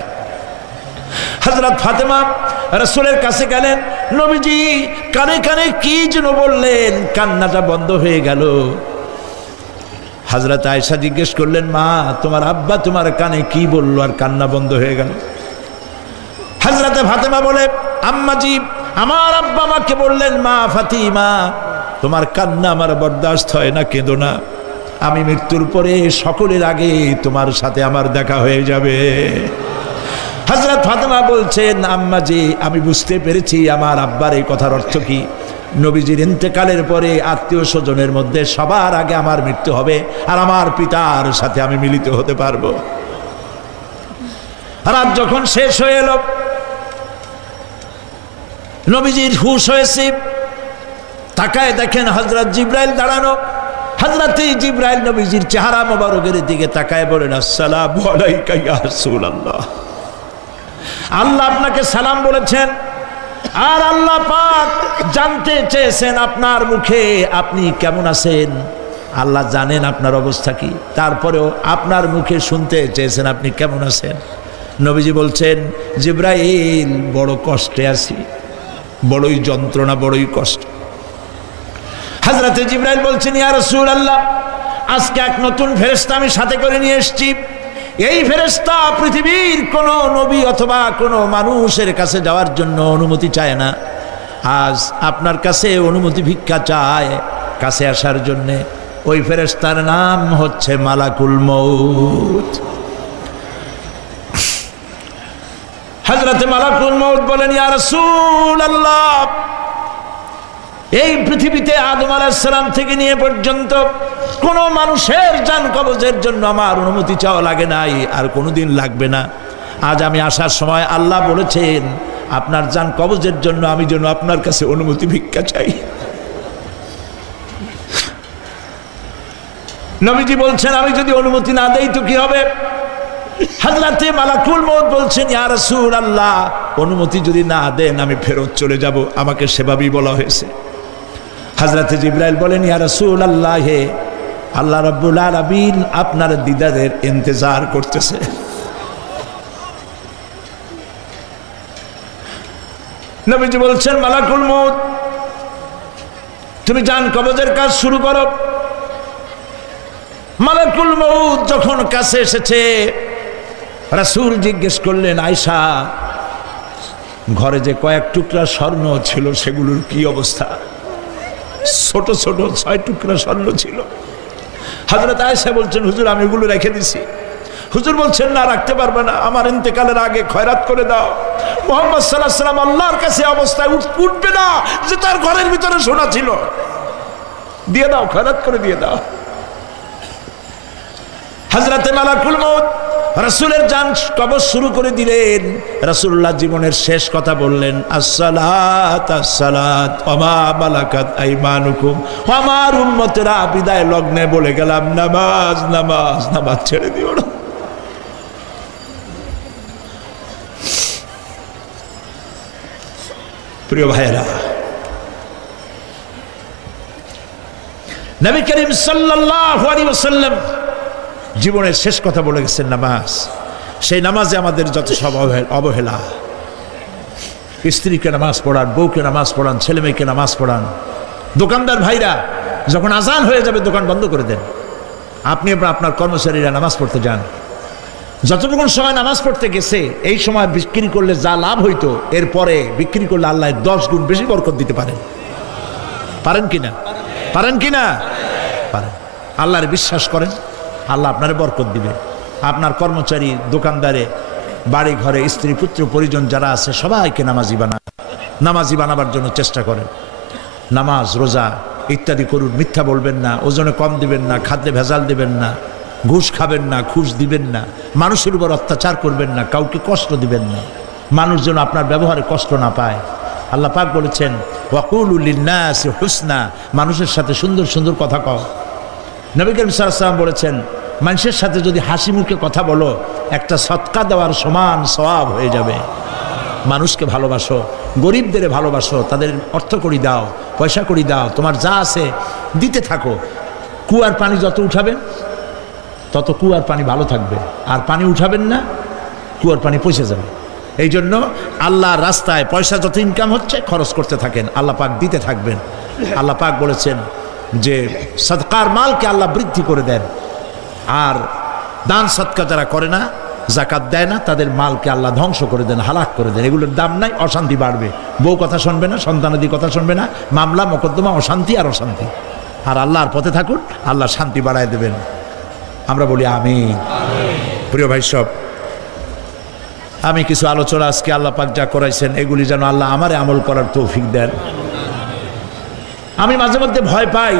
হযরত ফাতেমা রাসূলের কাছে গেলেন। নবীজি কানে কানে কি যেন বললেন, কান্নাটা বন্ধ হয়ে গেল। হযরত আয়েশা জিজ্ঞেস করলেন, মা, তোমার আব্বা তোমার কানে কি বললো আর কান্না বন্ধ হয়ে গেল? হযরত ফাতেমা বলে, আম্মাজি, আমার আব্বা আমাকে বললেন, মা ফাতিমা, তোমার কান্না আমার বরদাস্ত হয় না, কেঁদো না, আমি মৃত্যুর পরে সকলের আগে তোমার সাথে আমার দেখা হয়ে যাবে। হযরত ফাতেমা বলছেন, আম্মাজি, আমি বুঝতে পেরেছি আমার আব্বার এই কথার অর্থ কি। নবীজির ইন্তেকালের পরে আত্মীয় স্বজনের মধ্যে সবার আগে আমার মৃত্যু হবে আর আমার পিতার সাথে আমি মিলিত হতে পারবো। রাত যখন শেষ হয়ে এলো, নবীজির হুঁশ হয়েছে, তাকায় দেখেন হযরত জিবরাইল দাঁড়ানো। হযরত জিবরাইল নবীজির চেহারা মোবারকের দিকে তাকায় বলেন, আসসালামু আলাইকা ইয়া রাসূলুল্লাহ। আল্লাহ আপনাকে সালাম বলেছেন, আর আল্লাহ পাক জানতে চেয়েছেন আপনার মুখে আপনি কেমন আছেন। আল্লাহ জানেন আপনার অবস্থা কি, তারপরেও আপনার মুখে শুনতে চেয়েছেন আপনি কেমন আছেন। নবীজি বলছেন, জিবরাইল বড় কষ্টে আছি, বড়ই যন্ত্রণা, বড়ই কষ্ট। হযরত জিবরাইল বলছেন, ইয়া রাসূলুল্লাহ, আজকে এক নতুন ফেরেশতা আমি সাথে করে নিয়ে এসেছি। এই ফেরেশতা পৃথিবীর কোন নবী অথবা কোনো মানুষের কাছে যাওয়ার জন্য অনুমতি চায় না, আজ আপনার কাছে অনুমতি ভিক্ষা চায় কাছে আসার জন্য। ওই ফেরেশতার নাম হচ্ছে মালাকুল মউত। হযরত মালাকুল মউত বলেন, ইয়া রাসূলুল্লাহ, এই পৃথিবীতে আদম আলাইহিস সালাম থেকে নিয়ে পর্যন্ত কোন মানুষের জান কবজের জন্য আমার অনুমতি চাওয়া লাগে নাই, আর কোনোদিন লাগবে না। আজ আমি আসার সময় আল্লাহ বলেছেন আপনার জান কবজের জন্য আমি যেন আপনার কাছে অনুমতি ভিক্ষা চাই। নবীজি বলছেন, আমি যদি অনুমতি না দেই তো কি হবে? হযরতে মালাকুল মউত বলছেন, ইয়া রাসূলুল্লাহ, অনুমতি যদি না দেন আমি ফেরত চলে যাব, আমাকে সেভাবেই বলা হয়েছে। হযরতে জিবরাইল বলেন, ইয়া রাসূলুল্লাহ, হে আল্লাহ রাব্বুল আলামিন আপনার দিদারের ইন্তজার করতেছে। নবীজি বলছেন, মালাকুল মউত, তুমি জান কবজের কাজ শুরু করো। মালাকুল মউত যখন কাছে এসেছে, রাসূল জিজ্ঞেস করলেন, আয়েশা, ঘরে যে কয়েক টুকরা স্বর্ণ ছিল সেগুলোর কি অবস্থা? ছোট ছোট 6 টুকরা স্বর্ণ ছিল। হযরত আয়েশা বলছেন, হুজুর আমি এগুলো রেখে দিছি। হুজুর বলছেন, না, রাখতে পারবে না, আমার ইন্তেকালের আগে খয়রাত করে দাও। মুহাম্মদ সাল্লাল্লাহু আলাইহি ওয়াসাল্লাম আল্লাহর কাছে অবস্থায় উঠবে না যে তার ঘরের ভিতরে সোনা ছিল, দিয়ে দাও, খয়রাত করে দিয়ে দাও। হযরতে মালাকুল মউত রাসূলের জান কবজ শুরু করে দিলেন। রাসূলুল্লাহ জীবনের শেষ কথা বললেন, আসসালাত আসসালাত ওয়া মা মালাকাত আইমানুকুম। আমার উম্মতেরা বিদায় লগ্নে বলে গেলাম, নামাজ নামাজ নামাজ ছেড়ে দিও না। প্রিয় ভাইয়েরা, নবী করিম সাল্লাল্লাহু আলাইহি ওয়াসাল্লাম জীবনের শেষ কথা বলে গেছেন নামাজ। সেই নামাজে আমাদের যত সব অবহেলা, স্ত্রীকে নামাজ পড়ান, বউকে নামাজ পড়ান, ছেলে মেয়েকে নামাজ পড়ান। দোকানদার ভাইরা যখন আজান হয়ে যাবে দোকান বন্ধ করে দেন, আপনি আপনার কর্মচারীরা নামাজ পড়তে যান। যতটুকুন সময় নামাজ পড়তে গেছে এই সময় বিক্রি করলে যা লাভ হইতো এরপরে বিক্রি করলে আল্লাহ 10 গুণ বেশি বরকত দিতে পারেন। পারেন কিনা? পারেন কিনা? পারেন। আল্লাহর বিশ্বাস করেন, আল্লাহ আপনারে বরকত দিবে। আপনার কর্মচারী, দোকানদারে, বাড়ি ঘরে স্ত্রী পুত্র পরিজন যারা আছে সবাইকে নামাজি বানান। নামাজি বানাবার জন্য চেষ্টা করেন। নামাজ রোজা ইত্যাদি করুন। মিথ্যা বলবেন না, ওজনে কম দিবেন না, খাদ্যে ভেজাল দিবেন না, ঘুষ খাবেন না, ঘুষ দিবেন না, মানুষের উপর অত্যাচার করবেন না, কাউকে কষ্ট দিবেন না, মানুষ যেন আপনার ব্যবহারে কষ্ট না পায়। আল্লাহ পাক বলেছেন, ওয়াকুলু লিন্নাসি হুসনা, মানুষের সাথে সুন্দর সুন্দর কথা কও। নবী করিম সাল্লাল্লাহু আলাইহি ওয়াসাল্লাম বলেছেন, মানুষের সাথে যদি হাসি মুখে কথা বলো একটা সদকা দেওয়ার সমান সওয়াব হয়ে যাবে। মানুষকে ভালোবাসো, গরিবদের ভালোবাসো, তাদের অর্থ করি দাও, পয়সা করি দাও, তোমার যা আছে দিতে থাকো। কুয়ার পানি যত উঠাবেন তত কুয়ার পানি ভালো থাকবে, আর পানি উঠাবেন না কুয়ার পানি পচে যাবে। এই জন্য আল্লাহর রাস্তায় পয়সা যত ইনকাম হচ্ছে খরচ করতে থাকেন, আল্লাহ পাক দিতে থাকবেন। আল্লাহ পাক বলেছেন যে সদকার মালকে আল্লাহ বৃদ্ধি করে দেন, আর দান সদকা যারা করে না, জাকাত দেয় না, তাদের মালকে আল্লাহ ধ্বংস করে দেন, হালাক করে দেন। এগুলোর দাম নাই, অশান্তি বাড়বে। বউ কথা শুনবে না, সন্তানাদি কথা শুনবে না, মামলা মোকদ্দমা, অশান্তি আর অশান্তি। আর আল্লাহর পথে থাকুন, আল্লাহ শান্তি বাড়ায় দেবেন। আমরা বলি আমিন। প্রিয় ভাই সব, আমি কিছু আলোচনা আজকে আল্লাহ পাক যা করাইছেন এগুলি যেন আল্লাহ আমারে আমল করার তৌফিক দেন। আমি মাঝে মধ্যে ভয় পাই,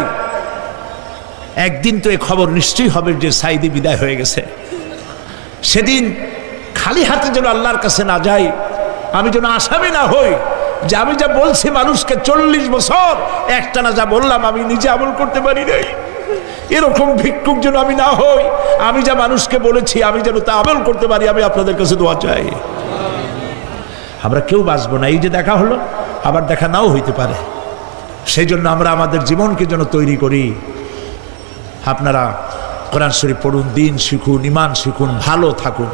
একদিন তো এই খবর নিশ্চয়ই হবে যে সাইদি বিদায় হয়ে গেছে। সেদিন খালি হাতে যেন আল্লাহর কাছে না যাই, আমি যেন আসামি না হই যে আমি যা বলছি মানুষকে 40 বছর একটানা যা বললাম আমি নিজে আমল করতে পারি নাই। এরকম ভিক্ষুক যেন আমি না হই, আমি যা মানুষকে বলেছি আমি যেন তা আমল করতে পারি। আমি আপনাদের কাছে দোয়া চাই। আমরা কেউ বাঁচবো না, এই যে দেখা হলো আবার দেখা নাও হইতে পারে। সেই জন্য আমরা আমাদের জীবনকে যেন তৈরি করি। আপনারা কোরআন শরীফ পড়ুন, দিন শিখুন, ইমান শিখুন, ভালো থাকুন,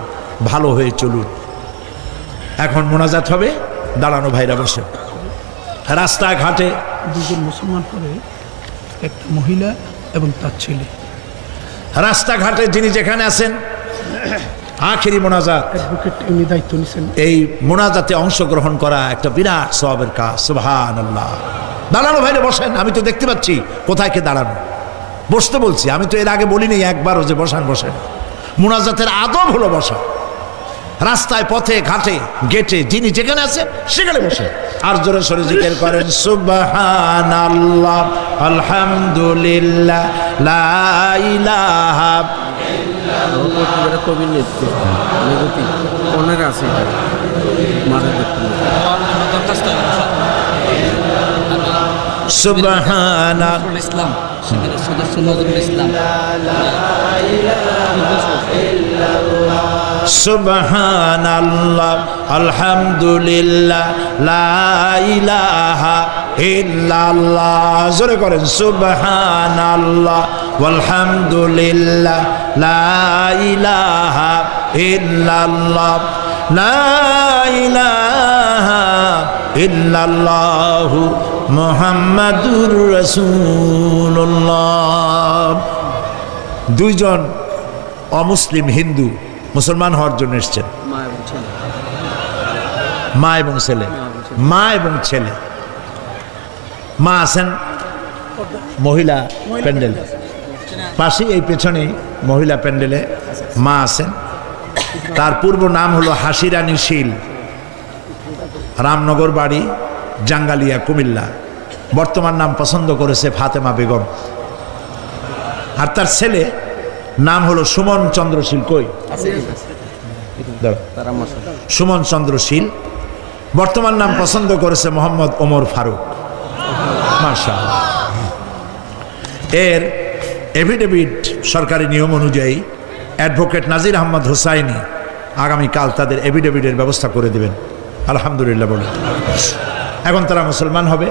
ভালো হয়ে চলুন। এখন মোনাজাত হবে, দাঁড়ানো ভাইরা বসে। রাস্তাঘাটে দুজন মুসলমান করে একটা মহিলা এবং তার ছেলে, রাস্তাঘাটে যিনি যেখানে আছেন, আখেরি মোনাজাত, উনি দায়িত্ব নিছেন। এই মোনাজাতে অংশগ্রহণ করা একটা বিরাট সওয়াবের কাজ। সুবহানাল্লাহ। দাঁড়ানো ভাইরা বসেন, আমি তো দেখতে পাচ্ছি কোথায় কে দাঁড়ানো। বসতে বলছি, আমি তো এর আগে বলিনি একবারও যে বসান বসেন। মোনাজাতের আদব হলো বসা। রাস্তায়, পথে, ঘাটে, গেটে যিনি যেখানে আছেন সেখানে বসে আর জোরে সরে জিকির করেন সুবহানাল্লাহ, আলহামদুলিল্লাহ, লা ইলাহা ইল্লাল্লাহ। কবির নেতৃত্ব নেগতি কোনের আছে মারা দেখতে সুবহানা ইসলাম সেখানে সদস্য নজরুল ইসলাম। সুবহানাল্লাহ, আলহামদুলিল্লাহ, লা ইলাহা ইল্লাল্লাহ। জোরে করেন সুবহানাল্লাহ, আলহামদুলিল্লাহ, লা ইলাহা ইল্লাল্লাহ, লা ইলাহা ইল্লাল্লাহু মুহাম্মাদুর রাসূলুল্লাহ। দুইজন অমুসলিম হিন্দু মুসলমান হওয়ার জন্য এসছেন, মা এবং ছেলে। মা এবং ছেলে, মা আছেন মহিলা প্যান্ডেল পাশে, এই পেছনে মহিলা প্যান্ডেলে মা আছেন। তার পূর্ব নাম হলো হাসিরানী শীল, রামনগর বাড়ি, জাঙ্গালিয়া, কুমিল্লা। বর্তমান নাম পছন্দ করেছে ফাতেমা বেগম। আর তার ছেলে নাম হলো সুমন চন্দ্রশীল। কই সুমন চন্দ্রশীল। বর্তমান নাম পছন্দ করেছে মোহাম্মদ ওমর ফারুক। মাশাআল্লাহ। এর এফিডেভিট সরকারি নিয়ম অনুযায়ী অ্যাডভোকেট নাজির আহমদ হুসাইনি আগামীকাল তাদের এফিডেভিটের ব্যবস্থা করে দেবেন। আলহামদুলিল্লাহ বলে এখন তারা মুসলমান হবে।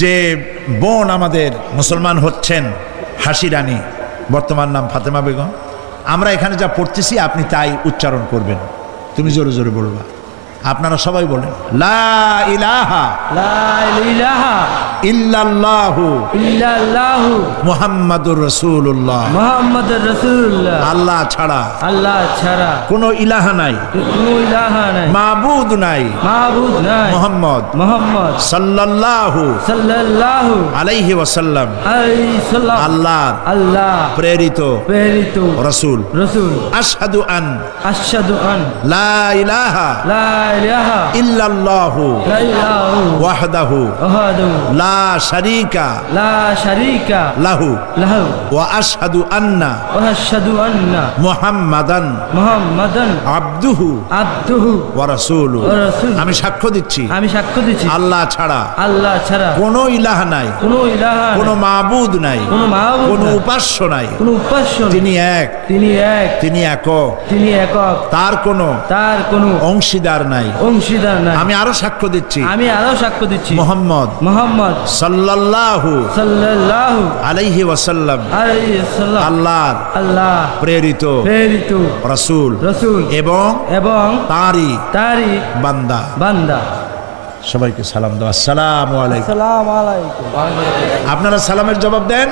যে বোন আমাদের মুসলমান হচ্ছেন হাসিরানী, বর্তমান নাম ফাতেমা বেগম, আমরা এখানে যা পড়তেছি আপনি তাই উচ্চারণ করবেন। তুমি জোরে জোরে বলবা, আপনারা সবাই বলেন লা ইলাহা ইল্লাল্লাহু মুহাম্মাদুর রাসূলুল্লাহ। আল্লাহ ছাড়া কোন ইলাহা নাই, মাবুদ নাই, মুহাম্মদ সাল্লাল্লাহু আলাইহি ওয়াসাল্লাম আল্লাহ প্রেরিত রাসূল। আশহাদু আন লা ইলাহা ইল্লাল্লাহু ওয়াহদাহু লা শারীকা লাহু ওয়া আশহাদু আন্না মুহাম্মাদান আবদুহু ওয়া রাসূলুহু। আমি সাক্ষ্য দিচ্ছি আল্লাহ ছাড়া কোনো ইলাহ নাই, কোনো মাবুদ নাই, কোনো উপাস্য নাই। তিনি এক, তিনি একক, তার কোনো অংশীদার নাই। আমি আরো সাক্ষ্য দিচ্ছি মুহাম্মদ সাল্লাল্লাহু আলাইহি ওয়াসাল্লাম আল্লাহর প্রেরিত রাসূল এবং তারই বান্দা। সবাইকে সালাম দাও, আসসালামু আলাইকুম। আপনারা সালামের জবাব দেন।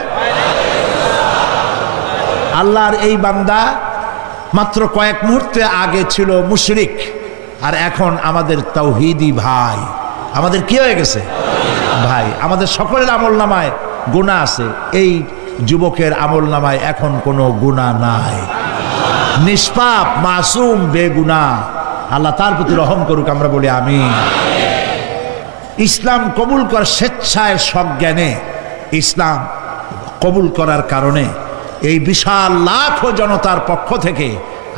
আল্লাহর এই বান্দা মাত্র কয়েক মুহূর্তে আগে ছিল মুশরিক, আর এখন আমাদের তাওহীদি ভাই। আমাদের কি হয়ে গেছে? ভাই। আমাদের সকলের আমল নামায় গুনাহ আছে, এই যুবকের আমল নামায় এখন কোনো গুনাহ নাই। নিষ্পাপ, মাসুম, বেগুনাহ। আল্লাহ তার প্রতি রহম করুক, আমরা বলি আমিন। ইসলাম কবুল কর স্বেচ্ছায়, সজ্ঞানে ইসলাম কবুল করার কারণে এই বিশাল লাখো জনতার পক্ষ থেকে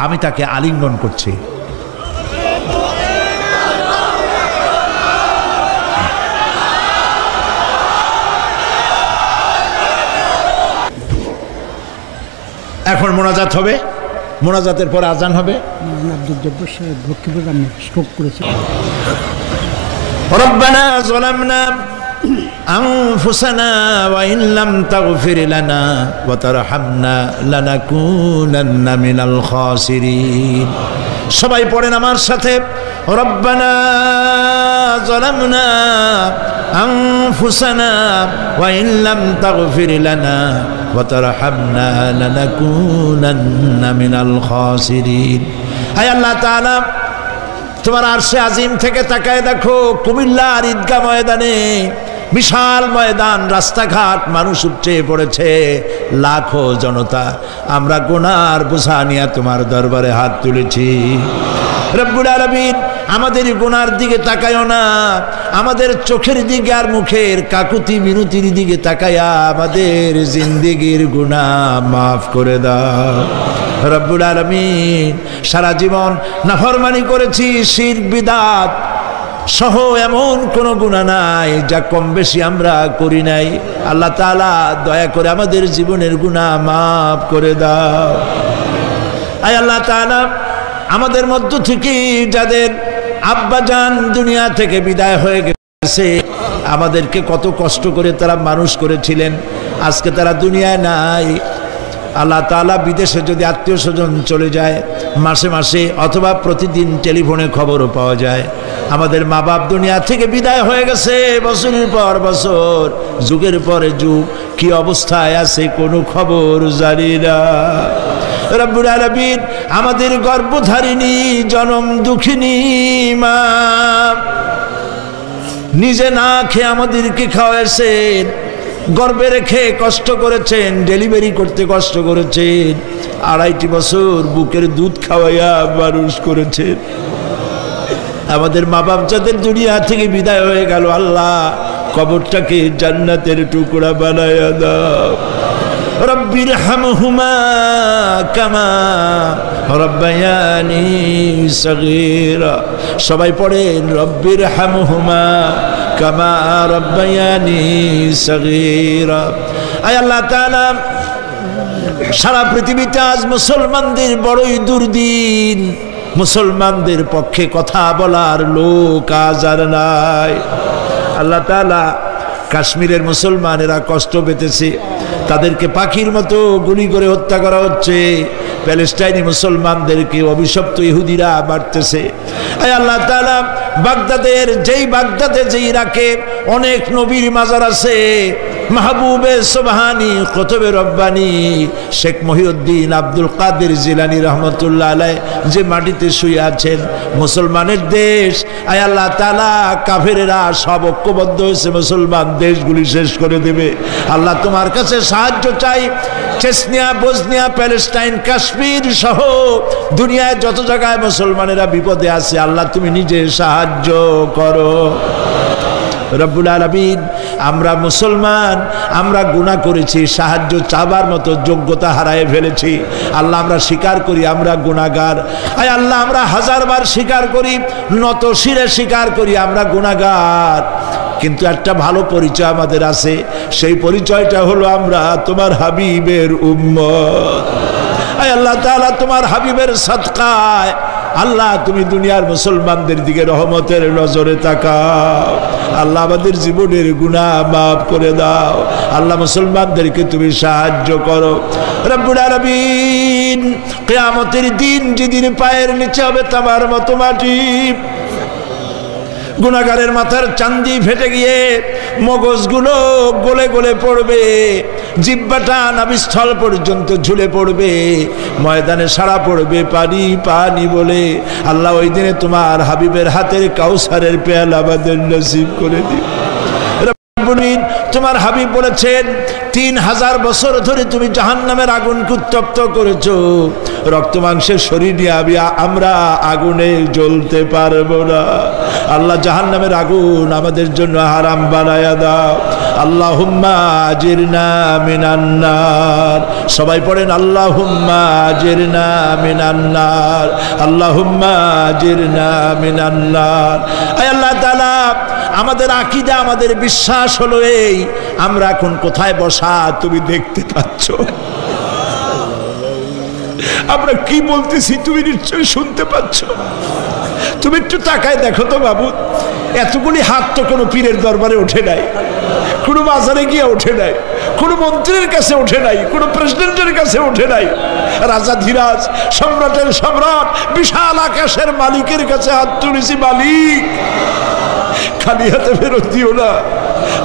আমি তাকে আলিঙ্গন করছি। এখন মোনাজাত হবে, মোনাজাতের পর আজান হবে। আব্দুল জব্বার সাহেব লক্ষ্মীপুর স্ট্রোক করেছে। রব্বানা যালামনা আনফুসানা ওয়া ইন লাম তাগফির লানা ওয়া তারহামনা লানাকুনান্না মিনাল খাসিরিন। সবাই পড়েন আমার সাথে, রব্বানা যালামনা আনফুসানা ওয়া ইন লাম তাগফির লানা ওয়া তারহামনা লানাকুনান্না মিনাল খাসিরিন। হায় আল্লাহ তাআলা, তোমার আরশে আজিম থেকে তাকায় দেখো, কুমিল্লার ঈদগাহ ময়দানে বিশাল ময়দান, রাস্তাঘাট, মানুষ উপচে পড়েছে, লাখো জনতা। আমরা গুনার বোঝা নিয়ে তোমার দরবারে হাত তুলেছি। রব্বুল আলামিন, আমাদের গুনার দিকে তাকায়ও না, আমাদের চোখের দিকে আর মুখের কাকুতি মিনতির দিকে তাকায়া আমাদের জিন্দেগির গুনাহ মাফ করে দাও। রব্বুল আলামিন, সারা জীবন নাফরমানি করেছি, শিরক বিদআত সহ এমন কোনো গুনাহ নাই যা কম বেশি আমরা করি নাই। আল্লাহ তাআলা দয়া করে আমাদের জীবনের গুনাহ মাফ করে দাও। আয় আল্লাহ তাআলা, আমাদের মধ্য থেকে যাদের আব্বাজান দুনিয়া থেকে বিদায় হয়ে গেছে, আমাদেরকে কত কষ্ট করে তারা মানুষ করেছিলেন, আজকে তারা দুনিয়ায় নাই। আল্লাহ তাআলা, বিদেশে যদি আত্মীয় স্বজন চলে যায়, মাসে মাসে অথবা প্রতিদিন টেলিফোনে খবরও পাওয়া যায় আমাদের মা বাপ দুনিয়া থেকে বিদায় হয়ে গেছে, বছরের পর বছর, যুগের পরে যুগ, কি অবস্থায় আছে কোনো খবর জানি না। রব্বুল আলামিন, আমাদের গর্ভধারিণী জনম দুঃখিনী মা নিজে না খেয়ে আমাদেরকে খাওয়াইছেন, গর্ভে রেখে কষ্ট করেছেন, ডেলিভারি করতে কষ্ট করেছেন, 2.5 বছর বুকের দুধ খাওয়াইয়া মানুষ করেছেন। আমাদের মা বাপ যাদের দুনিয়া থেকে বিদায় হয়ে গেল, আল্লাহ কবরটাকে জান্নাতের টুকরা বানায়া দাও। রব্বির হামহুমা কামা রব্বায়ানি সগীরা। সবাই পড়েন, রব্বির হামহুমা কামা রব্বায়ানি সগীরা। আয় আল্লাহ তাআলা, সারা পৃথিবীতে আজ মুসলমানদের বড়ই দুর্দিন, মুসলমানদের পক্ষে কথা বলার লোক আজ আর নাই। আল্লাহ তাআলা, কাশ্মীরের মুসলমানেরা কষ্ট পেতেছে, তাদেরকে পাখির মতো গুলি করে হত্যা করা হচ্ছে, প্যালেস্টাইনি মুসলমানদেরকে অভিশপ্ত ইহুদিরা মারতেছে। আয় আল্লাহ তাআলা, বাগদাদে যেই ইরাকে অনেক নবীর মাজার আছে, মাহবুবে সুবহানি, কুতুবে রব্বানি, শেখ মহিউদ্দিন আব্দুল কাদের জিলানী রহমতুল্লাহ আলাইহ যে মাটিতে শুয়ে আছেন, মুসলমানের দেশ। আয় আল্লাহ তাআলা, কাফেরেরা সব ঐক্যবদ্ধ হয়েছে, মুসলমান দেশগুলি শেষ করে দেবে। আল্লাহ তোমার কাছে সাহায্য চাই। চেচনিয়া, বসনিয়া, প্যালেস্টাইন, কাশ্মীর সহ দুনিয়ায় যত জায়গায় মুসলমানেরা বিপদে আছে, আল্লাহ তুমি নিজে সাহায্য করো। রব্বুল আলামিন, আমরা মুসলমান, আমরা গুনাহ করেছি, সাহায্য চাবার মতো যোগ্যতা হারায় ফেলেছি। আল্লাহ, আমরা স্বীকার করি আমরা গুনাহগার। আয় আল্লাহ, আমরা 1000 বার স্বীকার করি, নত শিরে স্বীকার করি আমরা গুনাহগার। কিন্তু একটা ভালো পরিচয় আমাদের আছে, সেই পরিচয়টা হলো আমরা তোমার হাবিবের উম্মত। আয় আল্লাহ তাআলা, তোমার হাবিবের সাদকায় আল্লাহ তুমি দুনিয়ার মুসলমানদের দিকে রহমতের নজরে তাকাও। আল্লাহ, আমাদের জীবনের গুনাহ মাফ করে দাও। আল্লাহ, মুসলমানদেরকে তুমি সাহায্য করো। রব্বুল আলামিন, কিয়ামতের দিন যেদিন পায়ের নিচে হবে তামার মতো মাটি, গুনাহগারের মাথার চান্দি ফেটে গিয়ে মগজগুলো গলে গলে পড়বে, জিহ্বাটা নাভিস্থল পর্যন্ত ঝুলে পড়বে, ময়দানে সারা পড়বে পানি পানি বলে। আল্লাহ, ওই দিনে তোমার হাবিবের হাতের কাউসারের পেয়ালা আমাদের নসিব করে দিন। তোমার হাবিব বলেছেন 3000 বছর ধরে তুমি জাহান্নামের আগুনকে উত্তপ্ত করেছো, রক্ত মাংসের শরীর নিয়ে আমরা আগুনে জ্বলতে পারবো না। আল্লাহ জাহান্নামের আগুন আমাদের জন্য হারাম বানায়া দাও। আল্লাহুম্মা আজিরনা মিনান নার। সবাই পড়েন আল্লাহুম্মা আজিরনা মিনান নার, আল্লাহুম্মা আজিরনা মিনান নার। আয় আল্লাহ তাআলা, আমাদের আকীদা, আমাদের বিশ্বাস হলো এই, আমরা এখন কোথায় বসা তুমি দেখতে পাচ্ছ, আমরা কি বলতেছি তুমি নিশ্চয়ই শুনতে পাচ্ছ। তুমি একটু তাকায় দেখো তো বাবু, এতগুলি হাত তো কোনো পীরের দরবারে ওঠে নাই, কোনো বাজারে গিয়ে ওঠে নাই, কোনো মন্ত্রীর কাছে ওঠে নাই, কোনো প্রেসিডেন্টের কাছে ওঠে নাই। রাজা ধীরাজ, সম্রাটের সম্রাট, বিশাল আকাশের মালিকের কাছে হাত তুলেছি, মালিক খালি হাতে ফেরত দিও না,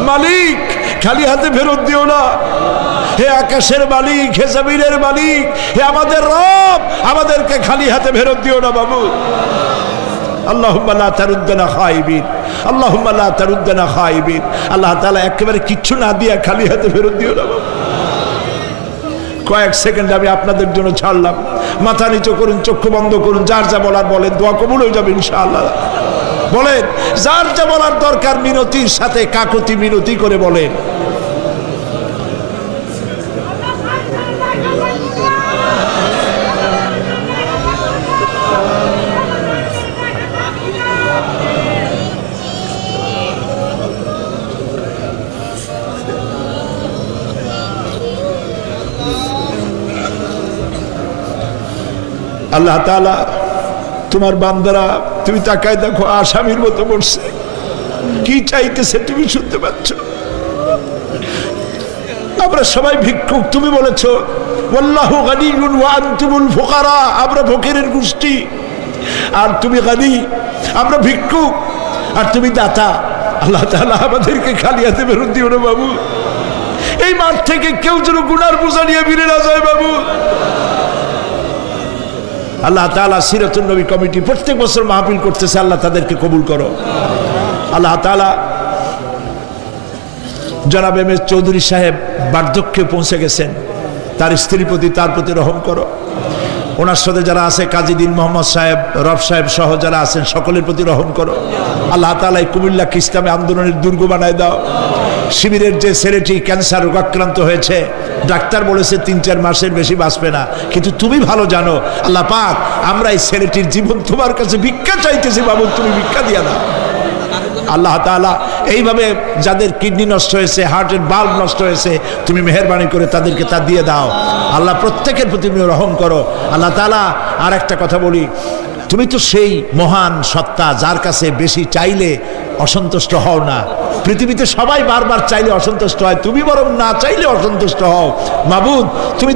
মালিক খালি হাতে ফেরত দিও না। হে আকাশের মালিক, হে জমিনের মালিক, হে আমাদের রব, আমাদেরকে খালি হাতে ফেরত দিও না বাবু। আল্লাহুম্মা লা তারুদ্দানা খাইবিন, আল্লাহুম্মা লা তারুদ্দানা খাইবিন। আল্লাহ তাআলা একেবারে কিচ্ছু না দিয়া খালি হাতে ফেরত দিও না বাবু। কয়েক সেকেন্ড আমি আপনাদের জন্য ছাড়লাম, মাথা নিচু করুন, চক্ষু বন্ধ করুন, যার যা বলার বলেন, দোয়া কবুল হয়ে যাবে ইনশাআল্লাহ। বলেন, যার যা বলার দরকার মিনতির সাথে, কাকুতি মিনতি করে বলেন। আল্লাহ তাআলা তোমার বান্দারা, তুমি তাকায় দেখো, আসামির মতো বসছে, কি চাইতেছে তুমি শুনতে পাচ্ছ। আমরা সবাই ভিক্ষুক, তুমি বলেছো ওয়াল্লাহু গানিয়্যুন ওয়া আনতুমুল ফুকারা, আমরা ফকিরের গোষ্ঠী, আর তুমি গানি, আমরা ভিক্ষুক, আর তুমি দাতা। আল্লাহ তাআলা আমাদেরকে খালি হাতে ফেরত দিও না বাবু। এই মাঠ থেকে কেউ যেন গুনার বোঝা নিয়ে ফিরে না যায় বাবু। আল্লাহ তাআলা সিরাতুন নবী কমিটি প্রত্যেক বছর মাহফিল করতেছে, আল্লাহ তাদেরকে কবুল করো। আল্লাহ তাআলা জনাব এম এস চৌধুরী সাহেব বার্ধক্যে পৌঁছে গেছেন, তার স্ত্রীর প্রতি, তার প্রতি রহম করো। ওনার সাথে যারা আছে, কাজী দিন মোহাম্মদ সাহেব, রব সাহেব সহ যারা আছেন, সকলের প্রতি রহম করো। আল্লাহ তাআলা কুমিল্লাকে ইসলামী আন্দোলনের দুর্গ বানায় দাও। শিবিরের যে ছেলেটি ক্যান্সার রোগাক্রান্ত হয়েছে, ডাক্তার বলেছে 3-4 মাসের বেশি বাঁচবে না, কিন্তু তুমি ভালো জানো আল্লাহ পাক, আমরা এই ছেলেটির জীবন তোমার কাছে ভিক্ষা চাইতেছি বাবু, তুমি ভিক্ষা দিয়া দাও। আল্লাহ তাআলা এইভাবে যাদের কিডনি নষ্ট হয়েছে, হার্টের বাল্ব নষ্ট হয়েছে, তুমি মেহেরবানি করে তাদেরকে তা দিয়ে দাও। আল্লাহ প্রত্যেকের প্রতি তুমি রহম করো। আল্লাহ তাআলা আর একটা কথা বলি, তুমি তো সেই মহান সত্তা যার কাছে বেশি চাইলে অসন্তুষ্ট হও না। পৃথিবীতে সবাই বারবার চাইলে অসন্তুষ্ট হয়, তুমি বরং না চাইলে অসন্তুষ্ট হও। মাবুদ, তুমি